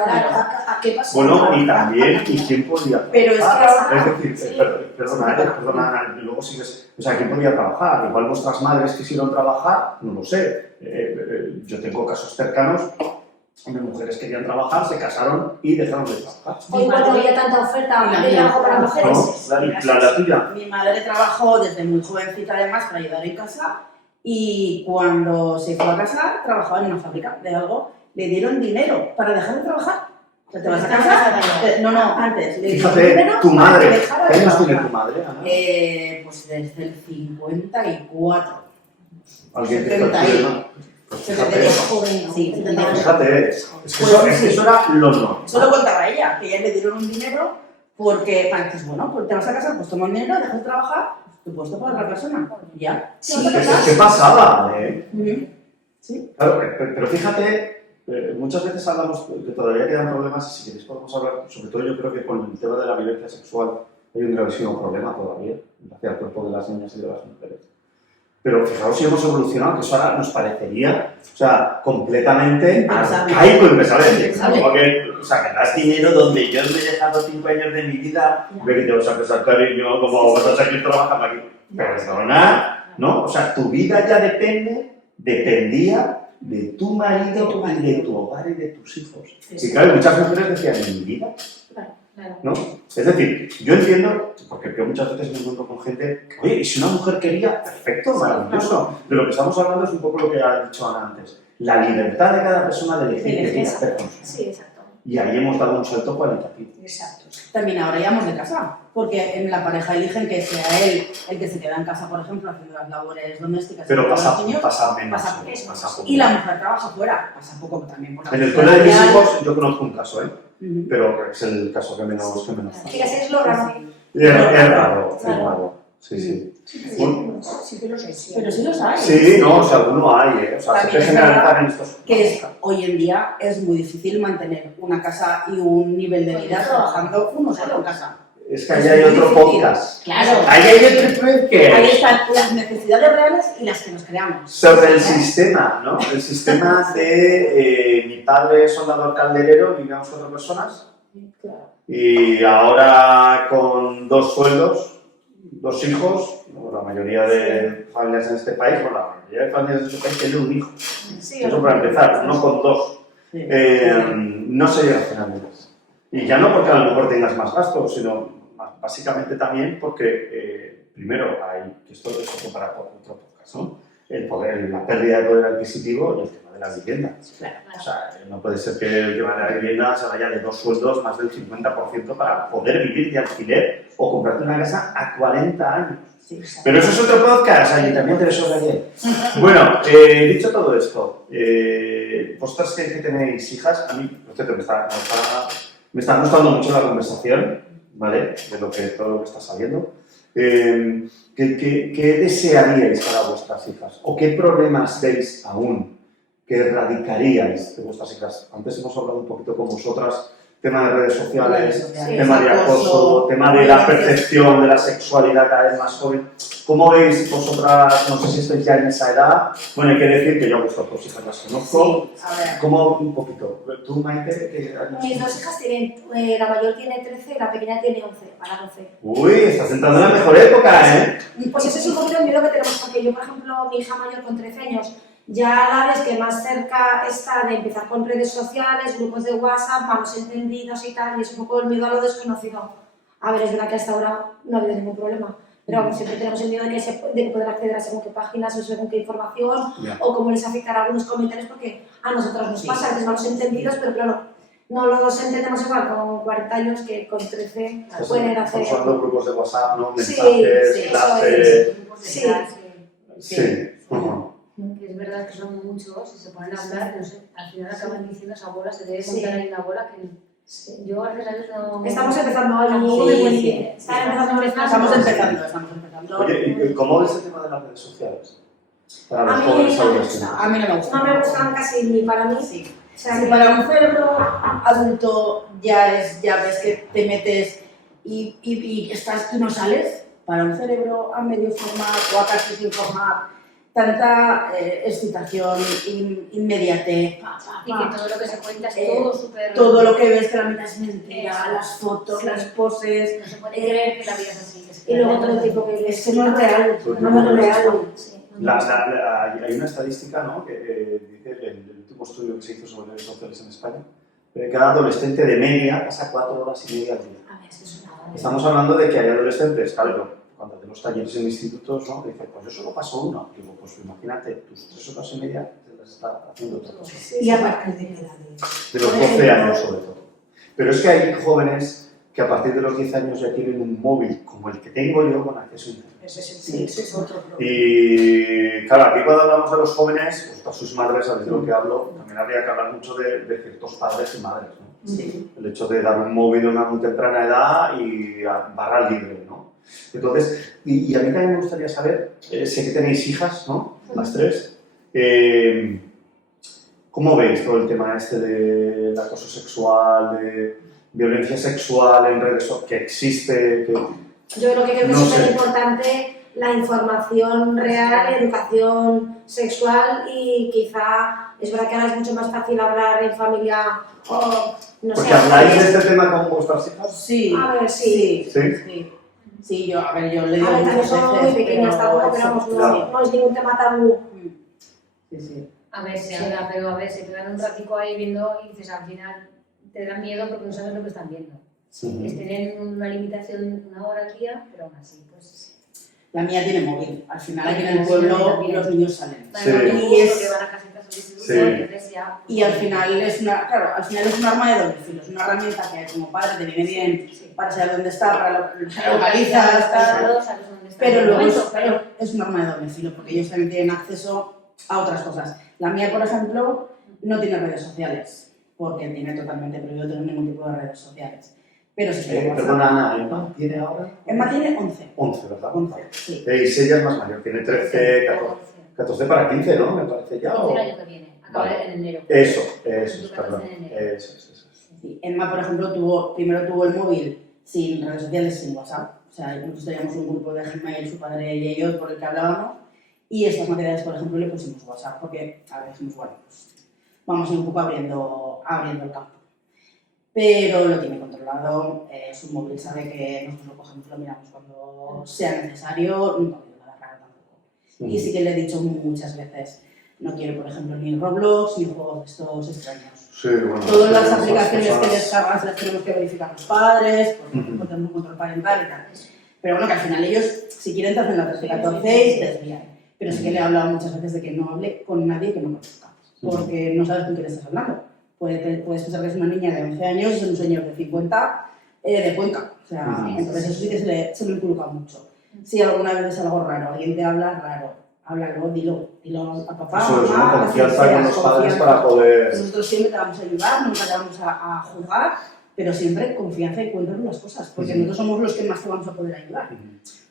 ¿A qué pasa? Bueno, y también, ¿y quién podía Pero es que trabajar? ahora- Es decir, perdona, Ana, y luego sigues, o sea, ¿quién podía trabajar? Igual vuestras madres quisieron trabajar, no lo sé. Yo tengo casos cercanos donde mujeres querían trabajar, se casaron y dejaron de trabajar. Hoy cuando había tanta oferta de trabajo para mujeres... ¿No? La tuya. Mi madre trabajó desde muy jovencita además para ayudar en casa y cuando se fue a casar trabajaba en una fábrica de algo, le dieron dinero para dejar de trabajar. O sea, ¿te vas a casar? No, antes. Le dieron Fíjate, dinero tu para madre, que dejara ¿qué de años tiene trabajar. tu madre, Ana? Pues desde el 54. ¿Alguien te 70 y- calcula? Pues fíjate, Sí, 78. fíjate, es que eso era lo normal. Eso lo contaba ella, que ella le dieron un dinero porque, para que bueno, pues te vas a casar, pues toma un dinero, dejas de trabajar, te puedes tocar a otra persona. Ya. Sí, ¿Te vas a Es casar? que pasaba, ¿eh? Ujú. Sí. Claro, pero fíjate, muchas veces hablamos que todavía quedan problemas y si queréis podemos hablar, sobre todo yo creo que con el tema de la violencia sexual hay un gravísimo problema todavía hacia el cuerpo de las niñas y de las mujeres. Pero fijaos si hemos evolucionado, que eso ahora nos parecería, o sea, completamente Impensable. arcaico, impensable. Impensable. Como que, o sea, que das dinero donde yo me he dejado 5 años de mi vida, ve que te vas a empezar cariño, como vas a seguir trabajando aquí. Perdona, ¿no? O sea, tu vida ya dependía de tu marido y de tu hogar y de tus hijos. Y claro, muchas mujeres decían, ¿en mi vida? Claro. ¿No? Es decir, yo entiendo, porque yo muchas veces me encuentro con gente, oye, y si una mujer quería, perfecto, maravilloso. De lo que estamos hablando es un poco lo que ha dicho Ana antes, la libertad de cada persona de elegir qué quiere hacer con su vida. Sí, exacto. Y ahí hemos dado un salto cualitativo. Exacto. También ahora íbamos de casa, porque en la pareja eligen que sea él el que se queda en casa, por ejemplo, haciendo las labores domésticas. Pero con los pasa niños, menos. pasa Pasa poco. y la mujer trabaja fuera, pasa poco también. Por la En el cuestión cole de mis laboral. hijos yo conozco un caso, Ujú. pero es el caso que menos Fíjate, es lo raro. Es raro, es raro. Sí, sí. Sí que lo sé. Pero sí los hay. Sí, no, o sea, alguno hay, O sea, se También puede es generalizar verdad en estos Que es, hoy en día es muy difícil mantener una casa y un nivel de vida trabajando uno solo en casa. Es que ahí hay otro podcast. Claro. Ahí hay otro Ahí podcast. están las necesidades reales y las que nos creamos. Sobre el sistema, ¿no? El sistema de mi padre es soldador calderero, vivíamos 4 personas. Y ahora con 2 sueldos, 2 hijos, la mayoría de familias en este país, bueno, la mayoría de familias en este país tienen un hijo. Sí, Eso para empezar, no con 2. Sí. No se llega a final de mes. Y ya no porque a lo mejor tengas más gastos, sino más básicamente también porque, primero, hay, que esto es para otro podcast, ¿no? La pérdida de poder adquisitivo y el tema de la vivienda. Claro. O sea, no puede ser que el tema de la vivienda se vaya de 2 sueldos más del 50% para poder vivir de alquiler o comprarte una casa a 40 años. Sí, Pero eso es otro podcast, Ayuntamiento de Sobradiel. Bueno, dicho todo esto, vosotras que tenéis hijas, a mí, por cierto, me está gustando mucho la conversación, ¿vale? De todo lo que está saliendo. ¿Qué desearíais para vuestras hijas? ¿O qué problemas veis aún que erradicaríais de vuestras hijas? Antes hemos hablado un poquito con vosotras, tema de redes sociales, tema de acoso, tema de la percepción de la sexualidad cada vez más joven. ¿Cómo veis vosotras? No sé si estáis ya en esa edad. Bueno, hay que decir que yo a vuestras dos hijas las conozco. Sí, a ver. ¿Cómo un poquito? ¿Tú, Maite, qué años? Mis dos hijas tienen, la mayor tiene 13 y la pequeña tiene 11, para 12. Uy, estás entrando en la mejor época, ¿eh? Pues ese es un poquito el miedo que tenemos, porque yo, por ejemplo, mi hija mayor con 13 años, ya la ves que más cerca está de empezar con redes sociales, grupos de WhatsApp, malos entendidos y tal, y es un poco el miedo a lo desconocido. A ver, es verdad que hasta ahora no ha habido ningún problema, pero vamos, siempre tenemos el miedo de poder acceder a según qué páginas o según qué información, o cómo les afectará algunos comentarios, porque a nosotros nos pasa, a veces malos entendidos, pero claro, no los entendemos igual con 40 años que con 13 pueden hacer... Estamos hablando de grupos de WhatsApp, ¿no? Sí, Mensajes, sí, clases... Sí. Sí. Ujú. Que es verdad que son muchos y se ponen a hablar, no sé, al final acaban diciendo esa bola, se debe Sí. montar ahí una bola que yo gracias a Dios no... Estamos empezando hoy, Tampoco me puede decir. Estamos empezando. Oye, ¿y cómo ves el tema de las redes sociales? Para A los mí jóvenes no me adolescentes. gusta. A mí no me gusta. No me gustan casi ni para mí. Sí. O sea, Si que- para un cerebro adulto ya ves que te metes y estás y no sales, para un cerebro a medio formar o a casi sin formar, tanta excitación, inmediatez, Y que todo lo que se cuenta es Eh, todo súper... todo lo que ves que la mitad es mentira, Eso. las fotos, Sí. las poses, No se puede creer que la vida es así. que se Y luego queda todo el ahí. tipo que es que no es real, Pues no no es real. Sí. Hay una estadística, ¿no? Que dice el último estudio que se hizo sobre redes sociales en España, que cada adolescente de media pasa 4 horas y media al día. A ver, es que es una hora. Estamos hablando de que hay adolescentes, claro, cuando hacemos talleres en institutos, ¿no? Dicen, pues yo solo paso 1. Digo, pues imagínate, tus 3 horas y media te las está haciendo otra cosa. Y a partir de qué edad De los 12 años, sobre todo. Pero es que hay jóvenes que a partir de los 10 años ya tienen un móvil como el que tengo yo con acceso a internet. ese es otro problema. Y claro, aquí cuando hablamos de los jóvenes, pues todas sus madres, sabéis de lo que hablo, también habría que hablar mucho de ciertos padres y madres, ¿no? Sí. El hecho de dar un móvil a una muy temprana edad y barra libre, ¿no? Entonces, y a mí también me gustaría saber, sé que tenéis hijas, ¿no? Las 3. ¿Cómo veis todo el tema este del acoso sexual, de violencia sexual en redes sociales, que existe? Yo creo que es No sé. súper importante la información real, educación sexual y quizá es verdad que ahora es mucho más fácil hablar en familia o no sé. Porque habláis de este tema con vuestras hijas. Sí, A ver, sí. Sí. Sí, yo le digo A ver, también muchas son muy veces, pequeñas tampoco, pero vamos, no es ningún tema tabú. Sí. A ver, se habla, pero a ver, se quedan un ratico ahí viendo y dices, al final te da miedo porque no sabes lo que están viendo. Es tener una limitación 1 hora al día, pero aún así, pues... La mía tiene móvil. Al final aquí en el pueblo los niños salen. Sí. Y es... que van a casitas de instituto, Sí. entonces ya... Y al final es un arma de doble filo, es una herramienta que como padre te viene bien para saber dónde está, para localizar, tal, pero luego es un arma de doble filo porque ellos también tienen acceso a otras cosas. La mía, por ejemplo, no tiene redes sociales porque tiene totalmente prohibido tener ningún tipo de redes sociales. Pero sí tiene WhatsApp. Perdona, Ana, ¿Emma tiene ahora? Emma tiene 11. 11, ¿verdad? 11, sí. Y ella es más mayor, tiene 13, 14 para 15, ¿no? Me parece ya. El ¿o? año que viene, acabará en enero. Eso, Tu perdón. 14 de enero. Eso. Sí. Emma, por ejemplo, primero tuvo el móvil sin redes sociales, sin WhatsApp. O sea, nosotros teníamos un grupo de Gmail, su padre y yo, por el que hablábamos. Y estas materias, por ejemplo, le pusimos WhatsApp porque, a ver, dijimos, bueno, pues vamos a ir un poco abriendo el campo. Pero lo tiene controlado, su móvil sabe que nosotros lo cogemos, lo miramos cuando sea necesario, nunca me lo va a agarrar tampoco. Y sí que le he dicho muchas veces, No quiere, por ejemplo, ni Roblox ni juegos de estos extraños. Sí, bueno, Todas las esas aplicaciones cosas- que descargan se las tenemos que verificar los padres, porque no tenemos un control parental y tal. Pero bueno, que al final ellos, si quieren, te hacen la 13-14 y te desvían. Pero sí que le he hablado muchas veces de que no hable con nadie que no conozca, porque no sabes con quién estás hablando. Puedes pensar que es una niña de 11 años y es un señor de 50 de Cuenca. O sea, entonces eso sí que se lo inculca mucho. Si alguna vez es algo raro, alguien te habla raro, háblalo, dilo a papá, Eso es, mamá, ¿no? Confianza con los padres confianza. para poder... Nosotros siempre te vamos a ayudar, nunca te vamos a juzgar, pero siempre confianza y cuéntanos las cosas, porque nosotros somos los que más te vamos a poder ayudar.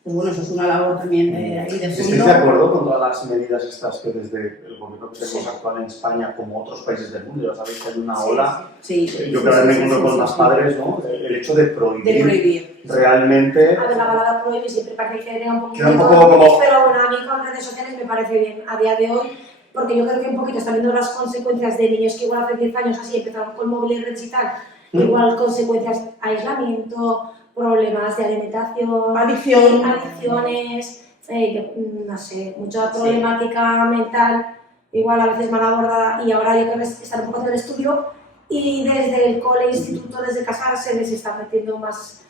Pues bueno, eso es una labor también ahí de ¿Estáis fondo. de acuerdo con todas las medidas estas que desde el gobierno que tenemos actual en España, como otros países del mundo, ya sabéis que hay una ola? Sí, Yo cada vez me encuentro con más padres, ¿no? El hecho de prohibir, de prohibir. realmente... A ver, la palabra prohibir siempre parece que quedaría un poquito... Queda un poco como... Pero bueno, a mí con redes sociales me parece bien a día de hoy, porque yo creo que un poquito están viendo las consecuencias de niños que igual hace 10 años así empezaron con móviles y redes y tal, igual consecuencias, aislamiento, problemas de alimentación, adicciones, no sé, mucha problemática mental, igual a veces mal abordada, y ahora yo creo que están un poco en el estudio y desde el cole, instituto, desde casa se les está metiendo más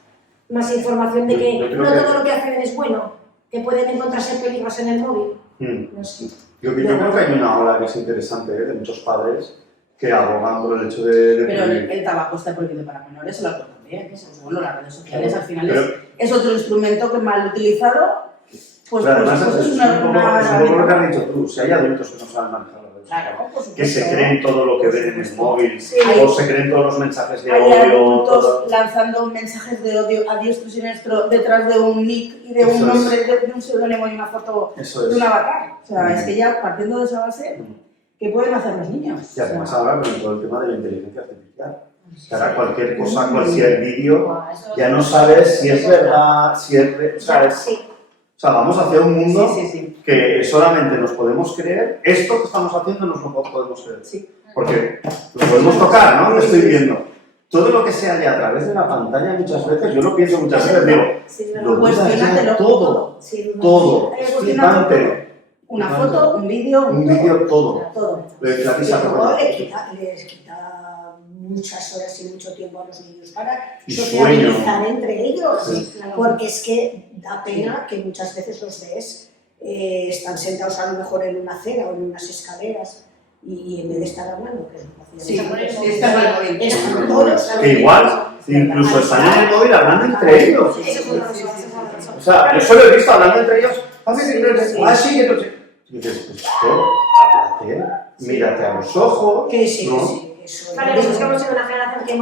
información de que no todo lo que hacen es bueno, que pueden encontrarse peligros en el móvil. No sé. Yo creo que hay una ola que es interesante de muchos padres que abogan por el hecho de Pero prohibir. el tabaco está prohibido para menores, el alcohol también. Pues bueno, las redes sociales Claro. al final Pero- es otro instrumento que mal utilizado, pues, Pero además pues es es un una poco lo que herramienta. has dicho tú, si hay adultos que no saben manejar las redes sociales, Claro, por supuesto. que se creen todo lo que ven en el móvil, Sí. o se creen todos los mensajes de Hay odio, adultos todo... lanzando mensajes de odio a diestro y siniestro detrás de un nick y de un Eso es. nombre, de un seudónimo y una foto Eso de es. un avatar. O sea, es que ya partiendo de esa base, ¿qué pueden hacer los niños? Y además O sea, ahora con todo el tema de la inteligencia artificial. Que ahora cualquier cosa, cualquier vídeo, Buah, eso- ya no sabes si es verdad, si es... Sí. O sea, vamos hacia un mundo sí. que solamente nos podemos creer, esto que estamos haciendo nos lo podemos creer. Sí. Porque lo podemos tocar, ¿no? Lo estoy viendo. Todo lo que se halle a través de la pantalla muchas veces, yo lo pienso muchas veces, digo, Sí, es lo verdad. dudas ya Cuestiónatelo todo, Sí, todo, Hay que es cuestionarlo flipante. Una foto, un vídeo, Un vídeo, todo. todo. Clarisa, Y luego recuerda. les quita muchas horas y mucho tiempo a los niños para Y socializar entre ellos. Sí. Porque es que da pena que muchas veces los ves, están sentados a lo mejor en una acera o en unas escaleras y en vez de estar hablando, que es lo que Sí, hacían antes, sí, está mal móvil. están todos. Que igual, incluso están en el móvil hablando entre ellos. Eso es una razón, eso es una razón. O sea, yo solo he visto hablando entre ellos, así que no sé. Y dices, pues esto, háblate, mírate a los ojos, Que sí, ¿no? que sí. Eso, Claro, nosotros que hemos sido una generación que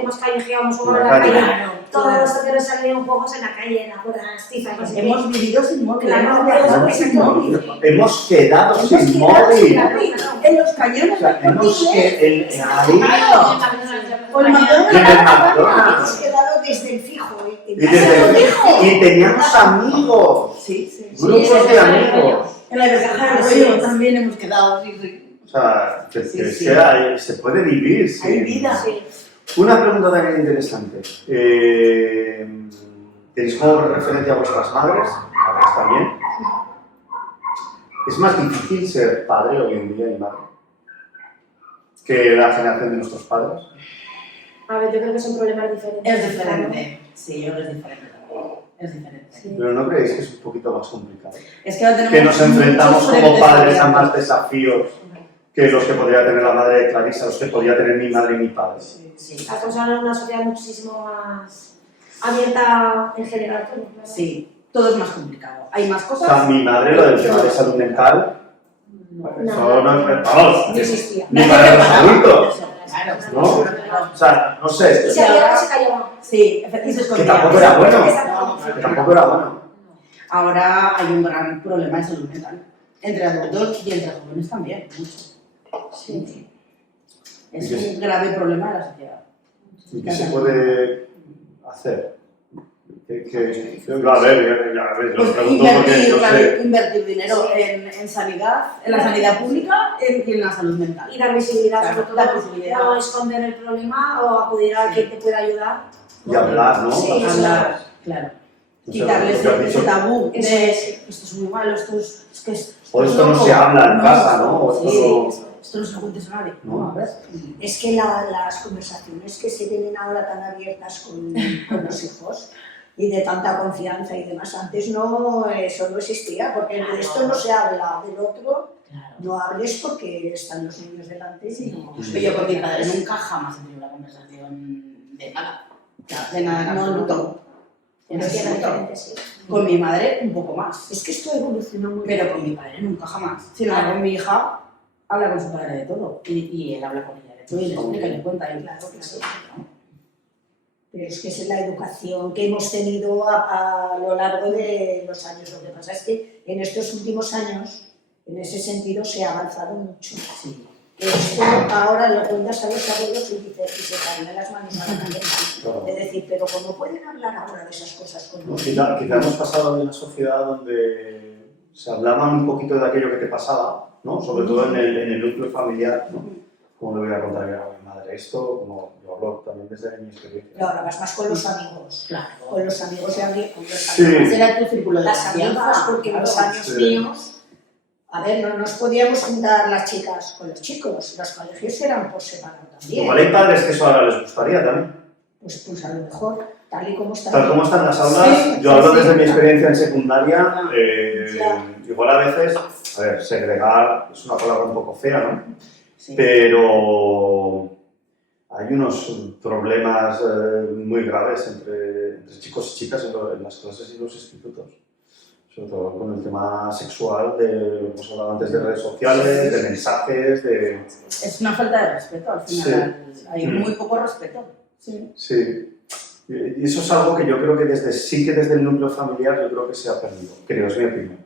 hemos callejeado, hemos jugado La en la calle. calle, todos los que nos salían juegos en la calle, en la puerta de las tizas, no sé qué. Hemos vivido sin móvil, Claro, hemos viajado hemos sin viajado. móvil. Hemos quedado Hemos sin quedado móvil. sin móvil. En los cañones O sea, del Corte hemos Inglés. que ahí, Claro. O el McDonald's. en el hemos McDonald's. quedado desde el fijo. Y teníamos amigos, Sí, sí. grupos de amigos. En la caja de rollo también hemos quedado. Sí, sí. O sea, que Sí, es sí. que se puede vivir. Sí. Hay vida. Sí. Una pregunta también interesante. ¿Tenéis como referencia a vuestras madres? A ver, está bien. ¿Es más difícil ser padre hoy en día y madre que la generación de nuestros padres? A ver, yo creo que son problemas diferentes. Es diferente. Sí, yo creo que es diferente también. Es diferente. Sí. Pero ¿no creéis que es un poquito más complicado? Es que ahora tenemos Que nos enfrentamos muchos como padres a frentes más desafíos que los que podría tener la madre de Clarisa, los que podría tener mi madre y mi padre. Sí, Estamos hablando de una sociedad muchísimo más abierta en general. Todo, claro. sí, todo es más complicado. Hay más O sea, cosas. mi madre, lo del tema de salud mental, eso no es... Vamos, No existía. ni para los adultos, Claro, ¿no? O sea, no sé, Si había algo, se callaba. Sí, y se que escondía. tampoco era bueno, Exacto. que tampoco era bueno. Ahora hay un gran problema de salud mental. Entre adultos y entre jóvenes también, mucho. Sí. Es un grave problema de la sociedad. ¿Y qué se puede hacer? A ver, yo Pues pregunto porque yo sé. invertir dinero en sanidad, en la sanidad pública y en la salud mental. Y dar visibilidad, Claro, sobre dar todo. visibilidad. No esconder el problema o acudir a quien te pueda ayudar. Y hablar, ¿no? Sí, eso. Hablar, claro. O sea, Quitarles lo que has ese dicho. tabú Eso de es. esto es muy malo, esto es que O esto no se habla en casa, ¿no? O esto Sí, no... esto no se lo cuentes a nadie. No. No, a ver. Es que las conversaciones que se tienen ahora tan abiertas con los hijos y de tanta confianza y demás, antes no, eso no existía, porque de esto no se habla, del otro Claro. no hables porque están los niños delante y no... Pero yo con mi padre nunca jamás he tenido una conversación de nada. De nada en No, absoluto. En Es que era absoluto. diferente, sí. Con mi madre un poco más. Es que esto evoluciona muy Pero con mi padre nunca jamás. Sin embargo, con mi hija habla con su padre de todo. Y él habla con ella de todo y le explica y le cuenta. Y Claro que sí. Pero es que esa es la educación que hemos tenido a lo largo de los años. Lo que pasa es que en estos últimos años, en ese sentido, se ha avanzado mucho. Sí. Esto ahora lo cuentas a los abuelos y se caen las manos a la cabeza. Claro. Es decir, pero ¿cómo pueden hablar ahora de esas cosas con los Quizá hemos pasado de una sociedad donde se hablaba un poquito de aquello que te pasaba, ¿no? Sobre todo en el núcleo familiar, ¿no? Como le voy a contar a mi madre esto, como yo hablo también desde mi experiencia. Y ahora vas más con los amigos. Claro. Con los amigos de alguien, con los Sí. amigos. Ese era tu círculo de Las confianza. amigas, porque en los Claro. años Sí. míos, a ver, no nos podíamos juntar las chicas con los chicos, los colegios eran por separado también. Igual hay padres que eso ahora les gustaría también. Pues a lo mejor, tal y como está. Tal como están las aulas, Sí, yo hablo sí, desde sí. mi experiencia en secundaria, Ya. igual a veces, a ver, segregar es una palabra un poco fea, ¿no? Sí. Pero hay unos problemas muy graves entre chicos y chicas en las clases y los institutos. Sobre todo con el tema sexual, hemos hablado antes de redes sociales, de mensajes, de... Es una falta de respeto al final. Hay muy poco respeto. Sí. Sí. Y eso es algo que yo creo que desde el núcleo familiar yo creo que se ha perdido, creo, es mi opinión.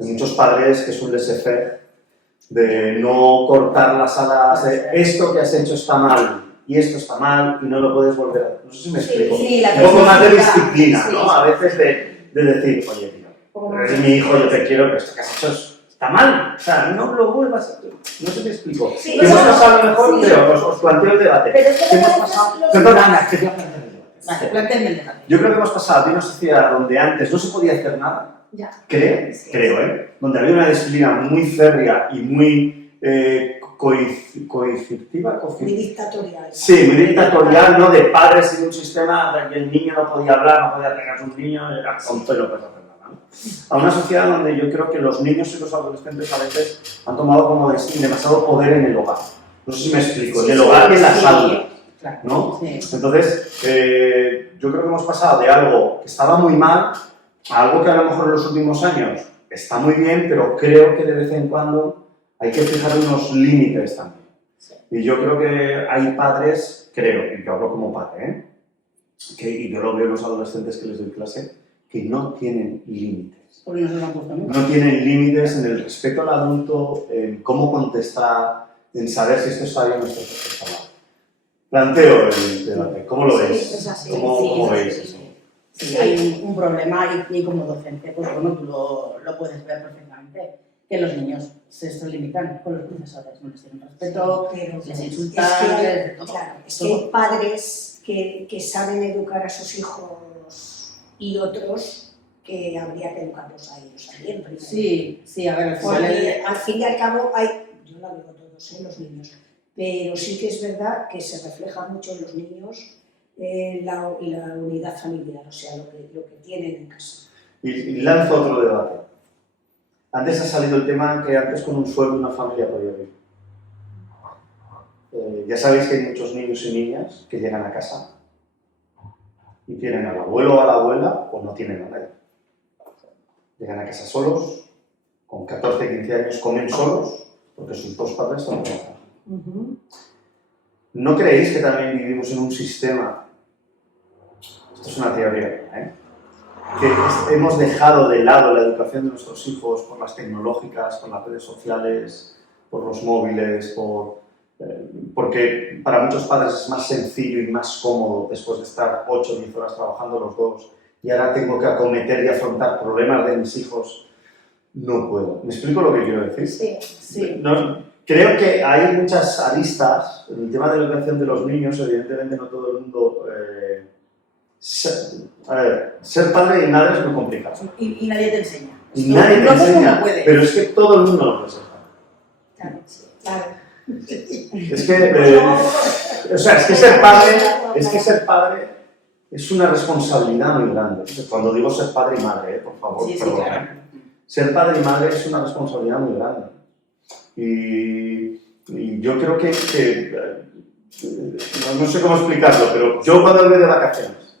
Hay muchos padres que es un laissez-faire de no cortar las alas de esto que has hecho está mal y esto está mal y no lo puedes volver a hacer. No sé si me explico. Sí, la un poco más de flexibilidad. disciplina, Sí. ¿no? A veces de decir, oye, tío, eres mi hijo, yo te quiero, pero esto que has hecho está mal. O sea, no lo vuelvas a hacer. No sé si me explico. Sí, ¿Qué hemos claro. pasado a lo mejor? Sí. Pero os planteo el debate. Pero es que ¿Qué hemos a veces pasado? los- Perdona, Ana, que te voy a plantear el debate. Vale, plantéenme el debate. Yo creo que hemos pasado de una sociedad donde antes no se podía hacer nada, Ya. creo, donde había una disciplina muy férrea y muy coercitiva, Muy dictatorial. sí, muy dictatorial, ¿no? De padres en un sistema donde el niño no podía hablar, no podía pegar a un niño, era tonto y no puedes hacer nada, ¿no? A una sociedad donde yo creo que los niños y los adolescentes a veces han tomado como demasiado poder en el hogar. No sé si me explico, en el hogar y en las aulas, Claro. ¿no? Sí. Entonces, yo creo que hemos pasado de algo que estaba muy mal a algo que a lo mejor en los últimos años está muy bien, pero creo que de vez en cuando hay que fijar unos límites también. Y yo creo que hay padres, creo, y yo hablo como padre, y yo lo veo en los adolescentes que les doy clase, que no tienen límites. Porque no se lo han puesto nunca. No tienen límites en el respeto al adulto, en cómo contestar, en saber si esto está bien o esto está mal. Planteo el debate. ¿Cómo lo Sí, veis? es así. ¿Cómo Sí, veis sí, eso? Sí, hay un problema y como docente, pues bueno, tú lo puedes ver perfectamente, que los niños se extralimitan con los profesores, no les tienen respeto, Pero les es insultan, que hay, les de todo. claro, es que hay padres que saben educar a sus hijos y otros que habría que educarlos a ellos también primero. Sí, sí, a ver, al final Porque al fin y al cabo hay, yo la digo todos, los niños, pero sí que es verdad que se refleja mucho en los niños la unidad familiar, o sea, lo que tienen en casa. Y lanzo otro debate. Antes ha salido el tema que antes con un sueldo una familia podía vivir. Ya sabéis que hay muchos niños y niñas que llegan a casa y tienen al abuelo o a la abuela o no tienen a nadie. Llegan a casa solos, con 14, 15 años comen solos porque sus dos padres están trabajando. ¿No creéis que también vivimos en un sistema, esto es una teoría, que hemos dejado de lado la educación de nuestros hijos por las tecnológicas, por las redes sociales, por los móviles, porque para muchos padres es más sencillo y más cómodo después de estar 8 o 10 horas trabajando los dos y ahora tengo que acometer y afrontar problemas de mis hijos? No puedo. ¿Me explico lo que quiero decir? Sí. sí. No, creo que hay muchas aristas en el tema de la educación de los niños. Evidentemente no todo el mundo... ser padre y madre es muy complicado. Y nadie te enseña. Y nadie te No, pues enseña. uno puede. Pero es que todo el mundo lo reserva. Claro, claro. Es que, o sea, es que ser padre es una responsabilidad muy grande. Cuando digo ser padre y madre, por favor, Sí, perdón. claro. Ser padre y madre es una responsabilidad muy grande. Y yo creo que no sé cómo explicarlo, pero yo cuando voy de vacaciones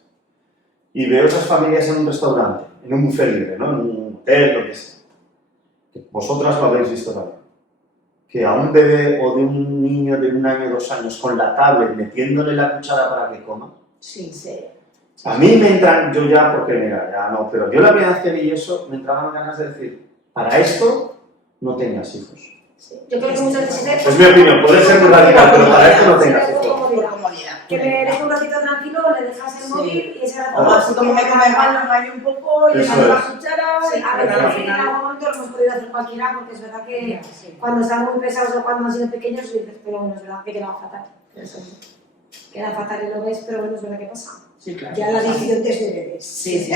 y veo esas familias en un restaurante, en un buffet libre, ¿no? En un hotel, lo que sea, que vosotras lo habéis visto también, que a un bebé o de un niño de 1 año, 2 años con la tablet metiéndole la cuchara para que coma, Sí, a mí me entran, yo ya, porque mira, ya no, pero yo la primera vez que vi eso me entraban ganas de decir, para esto no tengas hijos. Yo creo que muchas veces Es mi opinión, puede ser muy radical, pero para esto no tengas hijos. Por comodidad. que me deje un ratito tranquilo, le dejas el móvil y ese rato... O así como me come mal, lo engaño un poco, y le Eso mando la es. cuchara, Sí, a ver, pero al en final... algún momento lo hemos podido hacer cualquiera, porque es verdad que cuando están muy pesados o cuando han sido pequeños, dices, pero bueno, es verdad que queda fatal. Queda fatal y lo ves, pero bueno, es verdad que pasa. Sí, claro. ya la decisión desde bebés. Sí.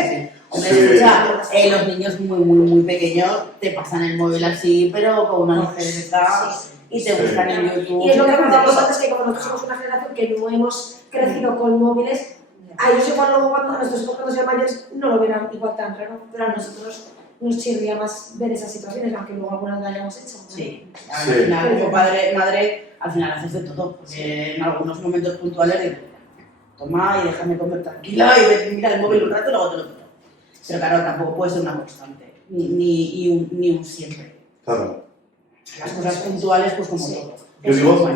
Hombre, Sí. escucha, los niños muy pequeños te pasan el móvil así, pero con una ligereza y te Sí. buscan en YouTube. Y es lo que contamos antes, que como nosotros somos una generación que no hemos crecido con móviles, a ellos igual luego cuando nuestros hijos cuando sean mayores no lo verán igual tan raro, pero a nosotros nos chirría más ver esas situaciones, aunque luego algunas las hayamos hecho. Sí, Sí. al final, como padre, madre, al final haces de todo, porque en algunos momentos puntuales digo, toma y déjame comer tranquila y mira el móvil un rato y luego te lo quito. Pero claro, tampoco puede ser una constante, ni un siempre. Claro. Las cosas puntuales, pues como todo. Yo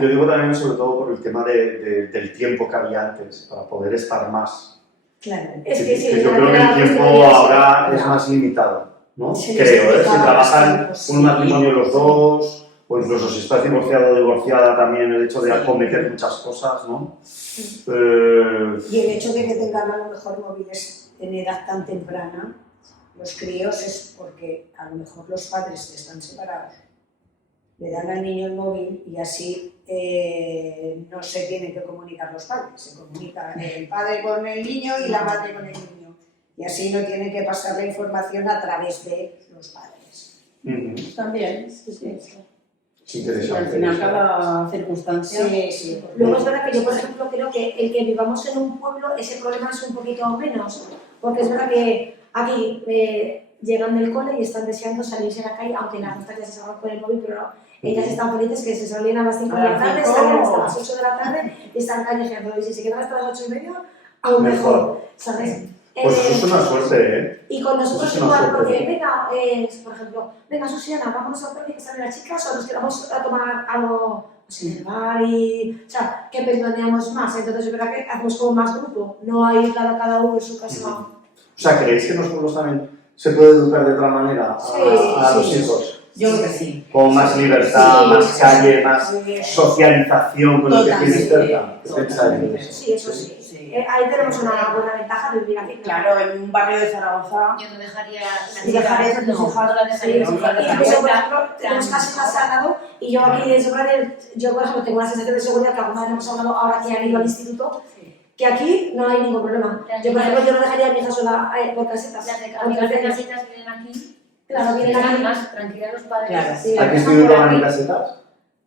digo también sobre todo por el tema del tiempo que había antes, para poder estar más. Claro. Es que sí, yo creo que el tiempo ahora es más limitado, ¿no? Sí, Creo, sí, si claro, trabajan sí. un matrimonio los dos, o incluso si estás divorciado o divorciada también el hecho de acometer muchas cosas, ¿no? Y el hecho de que tengan a lo mejor móviles en edad tan temprana, los críos, es porque a lo mejor los padres que están separados le dan al niño el móvil y así no se tienen que comunicar los padres, se comunica el padre con el niño y la madre con el niño. Y así no tienen que pasar la información a través de los padres. También, Es y al interesante. final eso. cada circunstancia... Sí. Luego es verdad que yo, por ejemplo, creo que el que vivamos en un pueblo, ese problema es un poquito menos, porque es verdad que aquí llegan del cole y están deseando salirse a la calle, aunque las otras ya se salgan con el móvil, pero ellas están felices que se salían a las 5 de la tarde, salen hasta las 8 de la tarde y están callejeando. Y si se quedan hasta las 8:30, aún mejor, ¿sabes? Pues eso es una suerte, ¿eh? Y con nosotros Eso es una igual, suerte. porque venga, por ejemplo, venga Susana, vámonos al parque que salen las chicas o nos quedamos a tomar algo en el bar y, o sea, que pestañeamos más. Entonces es verdad que hacemos como más grupo, no hay cada uno en su casa. O sea, ¿creéis que en los pueblos también se puede educar de otra manera a los Sí. hijos? Yo creo que sí. Con más libertad, Sí, más sí, calle, más Sí. socialización con el que tienes cerca. ¿Qué pensáis de Totalmente. eso? Sí, eso sí. Sí. Ahí tenemos una buena ventaja de vivir aquí. Claro, en un barrio de Zaragoza... Yo no dejaría Y dejar eso a tus hijos. no la dejaría. Sí, no, claro. incluso, por ejemplo, tenemos casitas al lado y yo aquí de seguridad, yo por ejemplo tengo una sensación de seguridad que alguna vez hemos hablado ahora que han ido al instituto, que aquí no hay ningún problema. Yo por ejemplo yo no dejaría a mi hija sola por casetas. Las de Con amigas de 13 años. casitas que vienen aquí, Claro, vienen están aquí más tranquilas los padres. Claro. Sí, ¿A qué están estudio por van en aquí. casetas?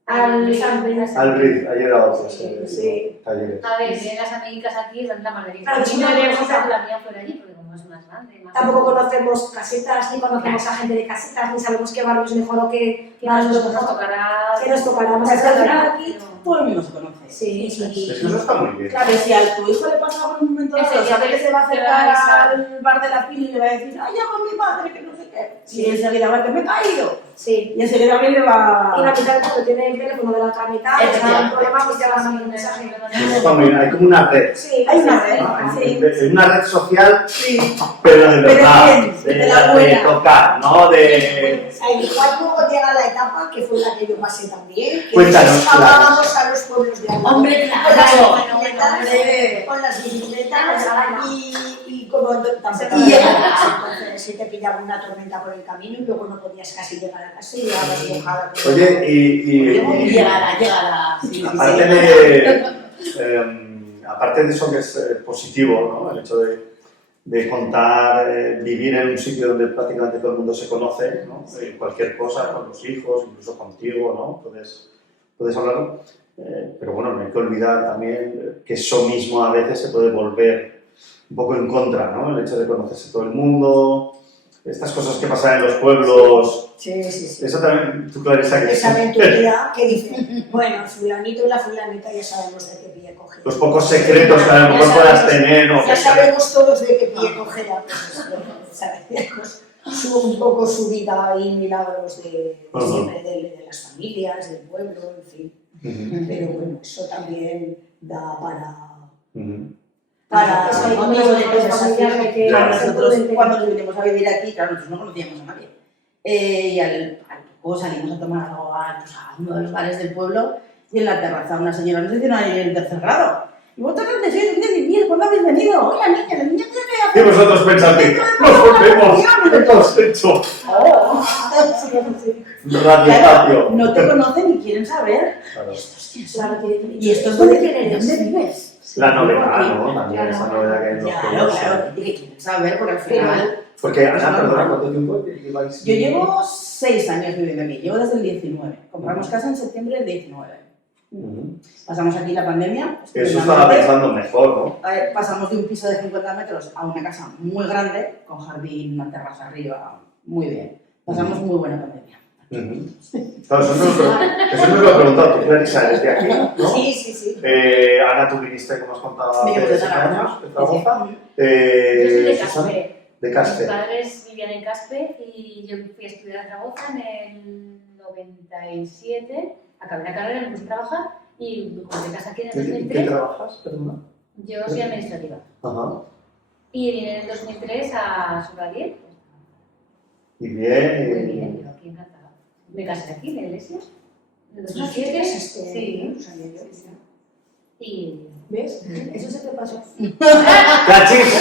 Al San Blas. Al RIF, ayer he dado clase, Sí. talleres. A ver, vienen las amiguitas aquí, es la madre. Claro, Si no sí, le no, gusta no. que la mía fuera allí, porque como es más grande. Más Tampoco conocemos casetas, ni conocemos a gente de casetas, ni sabemos qué barrio es mejor o qué barrio es nos mejor. tocará. Que nos tocará más Al final adelante. aquí todo el mundo se conoce. Sí, sí. Es que eso está muy bien. Claro, si a tu hijo le pasa algún momento dado, Ese sabe que se va a te va acercar a avisar. al bar de la pila y le va a decir, ¡ay, llama a mi madre, que no sé qué! Y enseguida va a que me he caído. Sí. Y enseguida viene y le va... Y la mitad del mundo tiene el teléfono de la otra mitad, y si hay un problema, pues ya van a un mensaje. Eso está muy bien. Hay como una red. Sí, Hay una red, sí. Una red social, Sí. pero de Pero verdad. bien, de la de buena. tocar, ¿no? De... Igual luego llega la etapa que fue la que yo pasé también, que Cuéntanos, nos escapábamos a los pueblos de al lado. Hombre, Con claro. las bicicletas, con las bicicletas y como tampoco Y entonces si te pillaba una tormenta por el camino y luego no podías casi llegar a casa y llegabas mojada. Oye, Llegará. Sí, aparte de... aparte de eso que es positivo, ¿no? El hecho de contar, vivir en un sitio donde prácticamente todo el mundo se conoce, ¿no? Cualquier cosa, con los hijos, incluso contigo, ¿no? Puedes hablarlo. Pero bueno, no hay que olvidar también que eso mismo a veces se puede volver un poco en contra, ¿no? El hecho de conocerse todo el mundo, estas cosas que pasan en los pueblos. Sí. Eso también, tú, Clarisa, que Esa aventura que dice, bueno, fulanito y la fulanita ya sabemos de qué pie coger. los pocos secretos que a lo mejor puedas tener, ¿no? Ya sabemos todos de qué pie coger, pues sabemos un poco su vida y milagros de siempre, de las familias, del pueblo, en fin. Pero bueno, eso también da para eso hay amigos motivo de de conversación que Claro. Nosotros cuando nos vinimos a vivir aquí, claro, nosotros no conocíamos a nadie. Y al poco salimos a tomar algo a uno de los bares del pueblo y en la terraza una señora nos dice ahí en tercer grado. ¿Y vosotros dónde sois? ¿Dónde vivís? ¿Cuándo habéis venido? Oye, la niña Y vosotros pensáis, nos volvemos, ¿qué hemos hecho? Claro, Radio no te conocen y quieren saber. Claro. ¿Y estos dónde vives? La novedad, ¿no? También esa novedad que hay en los Claro, pueblos. claro, y que quieren saber, porque al final... Porque, Ana, perdona, ¿cuánto tiempo lleváis? Yo llevo 6 años viviendo aquí, llevo desde el 19. Compramos casa en septiembre del 19. Pasamos aquí la pandemia. Eso estaba pensando mejor, ¿no? Pasamos de un piso de 50 metros a una casa muy grande, con jardín, una terraza arriba, muy bien. Pasamos muy buena pandemia. Claro, eso nos lo he preguntado tú, Clarisa, desde aquí, ¿no? Sí. Ana, tú viniste, como has contado, Venimos hace de 7 Zaragoza. años, de Zaragoza. Yo soy de Susana, Caspe. de Caspe. Mis padres vivían en Caspe y yo fui a estudiar a Zaragoza en el 97. Acabé la carrera, me puse a trabajar y me compré casa aquí en el ¿En qué 2003. trabajas, perdona? Yo soy administrativa. Ajá. Y vine en el 2003 a Sobradiel. Y bien. Muy bien, yo aquí encantada. Me casé aquí, en la iglesia. En el ¿Te 2007. casaste? Sí. No sabía yo. Y... ¿Ves? Eso se te pasó. ¡Cachis!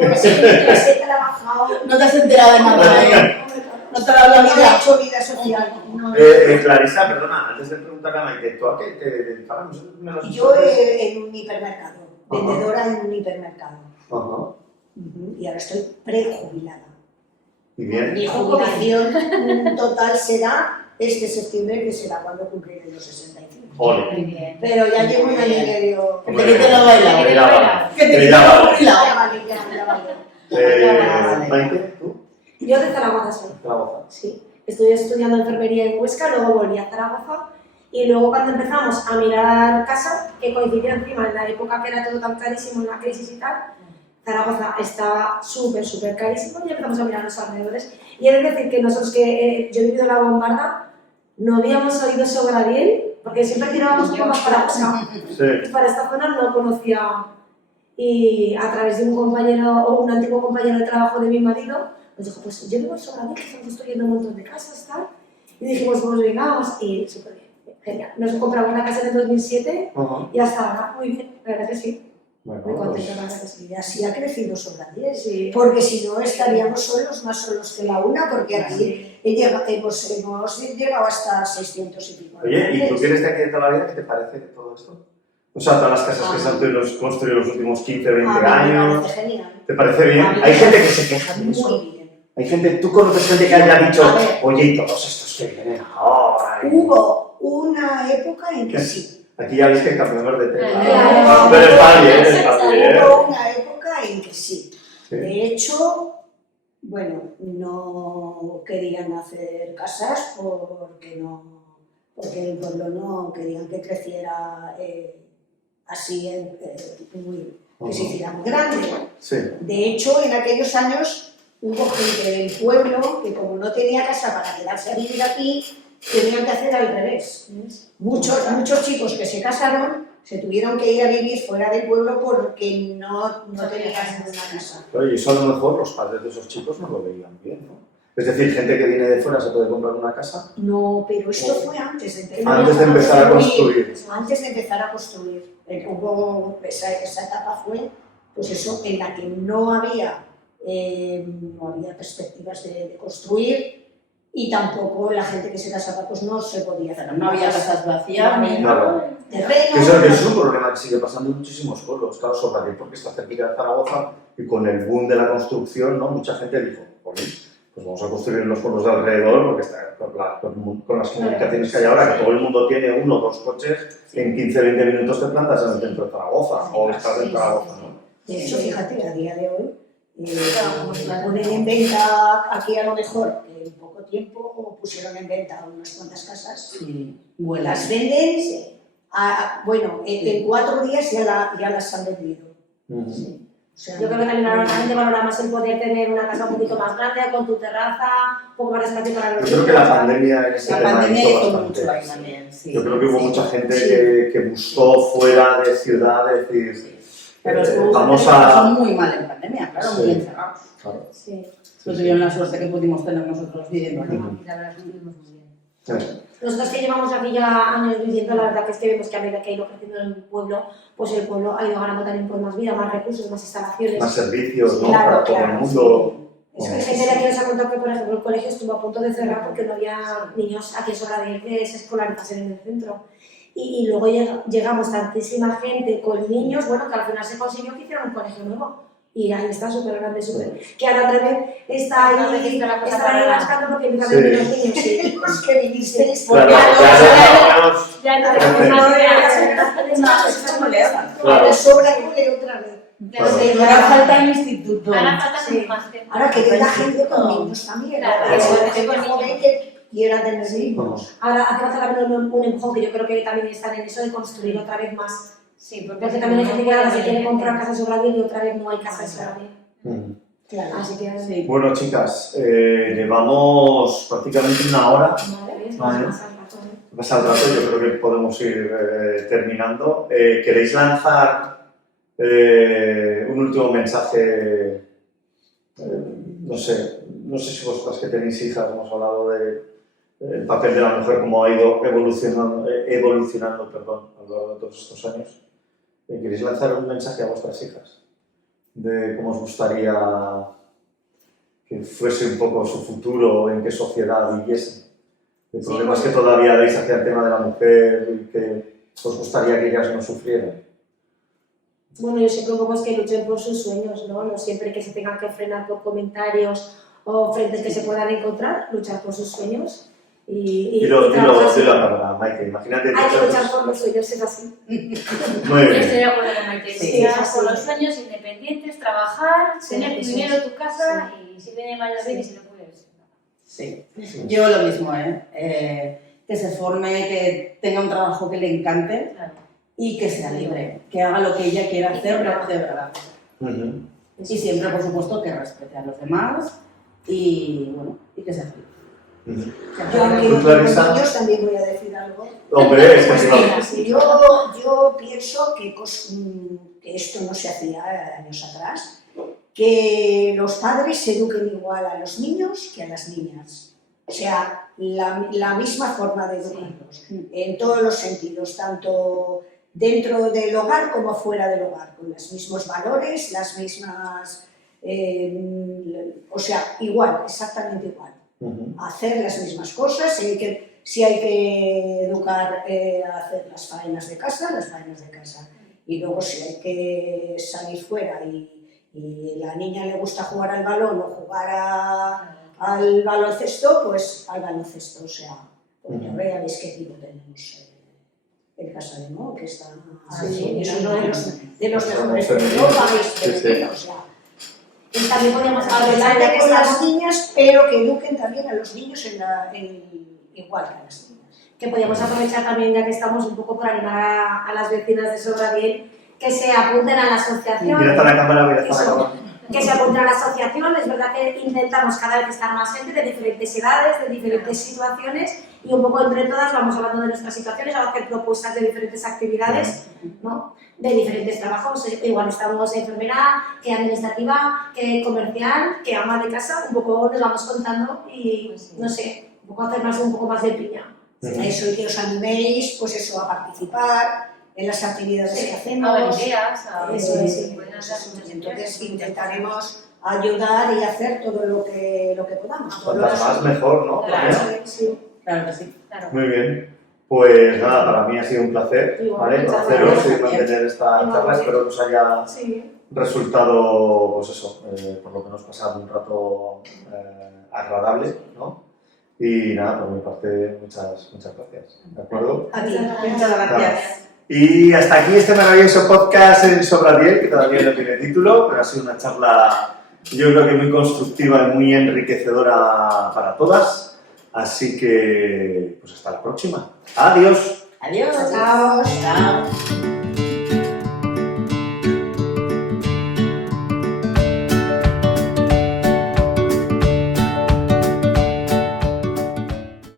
Yo he trabajado. No te has enterado de nada, no te ha dado la No he vida. hecho vida social. No. Clarisa, perdona, antes de preguntarle a Maite, ¿tú a qué te dedicabas? ¿Nosotros me lo has Yo dicho? en un hipermercado, vendedora en un hipermercado. Ajá. Y ahora estoy prejubilada. Y bien. Mi jubilación total será este septiembre, que será cuando cumpliré los 65. Ole. Muy bien. Pero ya llevo un año y medio. Hombre, Que te lo baila. que ya vale. Que te Que ya vale. Ya vale, ya vale. Maite, ¿tú? Yo de Zaragoza soy. Zaragoza. Sí. Estoy estudiando enfermería en Huesca, luego volví a Zaragoza y luego cuando empezamos a mirar casa, que coincidía encima en la época que era todo tan carísimo, en la crisis y tal, Zaragoza estaba súper carísimo y empezamos a mirar los alrededores. Y he de decir que nosotros que yo he vivido en la Bombarda, no habíamos oído Sobradiel, porque siempre tirábamos un poco más para Huesca. Sí. Y para esta zona no conocía. Y a través de un compañero o un antiguo compañero de trabajo de mi marido, nos dijo, pues yo vivo en Sobradiel, que estamos construyendo un montón de casas, tal. Y dijimos, pues venga, vamos, y súper bien, genial. Nos compramos la casa en el 2007 Ajá. y hasta ahora, muy bien, la verdad que sí. Bueno, Muy pues, contenta, la verdad que sí. Y así ha crecido Sobradiel. Sí. Porque si no estaríamos solos, más solos que la una, porque aquí hemos llegado hasta 600 y pico. Oye, ¿y tú habitantes. vienes de aquí de toda la vida? ¿Qué te parece de todo esto? O sea, todas las casas que se han construido los últimos 15, 20 A mí me años. parece genial. ¿Te parece bien? A mí me Hay gente que parece se queja de eso. Muy bien. Hay gente, tú conoces gente que haya dicho, A ver. oye, y todos estos que vienen ahora. y- Hubo una época en que sí. Aquí ya veis que cambiamos de tema. Claro. Pero está bien, está bien. Hubo una época en que sí. Sí. De hecho, bueno, no querían hacer casas porque el pueblo no querían que creciera así, que se hiciera muy grande. Sí. De hecho, en aquellos años hubo gente del pueblo que como no tenía casa para quedarse a vivir aquí, tenían que hacer al revés. Muchos chicos que se casaron se tuvieron que ir a vivir fuera del pueblo porque no tenían una casa. Pero y eso a lo mejor los padres de esos chicos no lo veían bien, ¿no? Es decir, gente que viene de fuera se puede comprar una casa No, pero esto fue antes de empezar. antes de empezar a construir. Antes de empezar a construir. Hubo esa etapa fue, pues eso, en la que no había perspectivas de construir y tampoco la gente que se casaba pues no se podía hacer. No había casas vacías, ni Claro. terrenos. Eso es un problema que sigue pasando en muchísimos pueblos, claro, Sobradín, porque está cerca de Zaragoza y con el boom de la construcción, ¿no? Mucha gente dijo, pues vamos a construir en los pueblos de alrededor, porque está con las comunicaciones que hay ahora, que todo el mundo tiene 1 o 2 coches, en 15-20 minutos te plantas en el centro de Zaragoza, o estás en Zaragoza, ¿no? De hecho, fíjate, a día de hoy, ponen en venta aquí a lo mejor, en poco tiempo pusieron en venta unas cuantas casas, Sí, las venden, bueno, en 4 días ya las han vendido. Sí. O sea, Yo creo que también ahora la gente valora más el poder tener una casa un poquito más grande, con tu terraza, un poco más de espacio para los Yo creo que la pandemia en ese La tema pandemia hizo hizo bastante. mucho ahí también, sí. Yo creo que hubo mucha gente Sí. que buscó fuera de ciudad decir, Pero es que hubo vamos gente que pasó a... muy mal en pandemia, claro, Sí. muy encerrados. Claro, Sí. sí, No sí. tuvieron la suerte que pudimos tener nosotros viviendo aquí. Bueno, aquí la verdad es que estuvimos muy bien. Sí. Nosotros que llevamos aquí ya años viviendo, la verdad que es que vemos que a medida que ha ido creciendo el pueblo, pues el pueblo ha ido ganando también pues, más vida, más recursos, más instalaciones. Más servicios, ¿no? Claro, Para todo claro, el mundo. Es que hay gente de aquí nos ha contado que, por ejemplo, el colegio estuvo a punto de cerrar porque no había niños aquí en Sobradín que se escolarizasen en el centro. Y luego llegamos tantísima gente con niños, bueno, que al final se consiguió que hicieran un colegio nuevo. Y ahí está súper grande, súper. Que ahora otra vez está ahí, está ahí rascando porque empieza a Sí. venir los niños. Sí. los que vinisteis, Claro, Ya no Es como le hagan. Claro. ahora sobra cule otra vez. Claro. Ahora falta el instituto. Ahora falta Sí. más gente. Ahora que venga gente con niños también, Claro, que claro. sea gente joven que quiera tener niños. Ahora hace falta también un empuje, yo creo que también están en eso de construir otra vez más. Sí, Porque también hay gente que ahora se quiere comprar casa en Sobradín y otra vez no hay casa en Sobradín. Claro. Así que, Sí. Bueno, chicas, llevamos prácticamente 1 hora. madre mía, es Vale. más al rato, ¿eh? Pasa el rato, yo creo que podemos ir terminando. ¿Queréis lanzar un último mensaje? No sé si vosotras que tenéis hijas, hemos hablado del papel de la mujer, cómo ha ido evolucionando a lo largo de todos estos años. ¿Queréis lanzar un mensaje a vuestras hijas de cómo os gustaría que fuese un poco su futuro, en qué sociedad viviesen? De problemas que todavía veis hacia el tema de la mujer y que os gustaría que ellas no sufrieran. Bueno, yo siempre un poco es que luchen por sus sueños, ¿no? No siempre que se tengan que frenar por comentarios o frentes que se puedan encontrar, luchar por sus sueños y Dilo trabajar a siempre. cámara, Maite. Imagínate. Hay que luchar por los sueños, es así. Muy Yo estoy bien. de acuerdo con Maite. Sí, Luchar sí. por los sueños independientes, trabajar, Sí, tener tu eso dinero, es. tu casa y si viene mal bien y si no puedes. Sí. Yo lo mismo, que se forme, que tenga un trabajo que le encante Claro. y que sea libre, que haga lo que ella quiera hacer de verdad. Ujú. Y siempre, por supuesto, que respete a los demás y, bueno, y que sea feliz. Ujú. Yo que ¿Tú, con Clarisa? niños también voy a decir algo. Hombre, es que si no... Mira, yo pienso que esto no se hacía años atrás, que los padres eduquen igual a los niños que a las niñas. O sea, la misma forma de educarlos, en todos los sentidos, tanto dentro del hogar como fuera del hogar, con los mismos valores, las mismas... o sea, igual, exactamente igual. Ujú. Hacer las mismas cosas, si hay que educar a hacer las faenas de casa, y luego si hay que salir fuera y la niña le gusta jugar al balón o jugar al baloncesto, pues al baloncesto, o sea, porque ahora ya veis qué equipo tenemos en casa de Mo, que está Sí, es uno de los mejores Sí, de sí. Europa, Sí, sí. o sea, Y también podríamos hablar adelante de con que las niñas, pero que eduquen también a los niños igual que a las niñas. que podíamos aprovechar también, ya que estamos un poco por animar a las vecinas de Sobradín, que se apunten a la asociación. Mira hasta la cámara, mira hasta la cámara. Que se apunten a la asociación. Es verdad que intentamos cada vez estar más gente de diferentes edades, de diferentes situaciones, y un poco entre todas vamos hablando de nuestras situaciones, a hacer propuestas de diferentes actividades, ¿no? De diferentes trabajos. Igual estamos enfermera, que administrativa, que comercial, que ama de casa, un poco nos vamos contando y, no sé, un poco hacernos un poco más de piña. Eso, y que os animéis, pues eso, a participar en las actividades que hacemos. A ver ideas, a Eso es, sí. pueden hacer muchas ideas. Entonces intentaremos ayudar y hacer todo lo que podamos. Cuantas más, mejor, ¿no? Claro. También. Sí. Claro que sí. Claro. Muy bien. Pues nada, para mí ha sido un placer, ¿vale? Muchas Conoceros y gracias. mantener esta charla. Espero que os haya Sí. resultado, pues eso, por lo que nos pasado un rato agradable, ¿no? Y nada, por mi parte, muchas gracias, ¿de acuerdo? A ti. Muchas gracias. Y hasta aquí este maravilloso podcast sobre Adiel, que todavía no tiene título, pero ha sido una charla, yo creo que muy constructiva y muy enriquecedora para todas. Así que, pues hasta la próxima. Adiós. Adiós. Chao. Chao.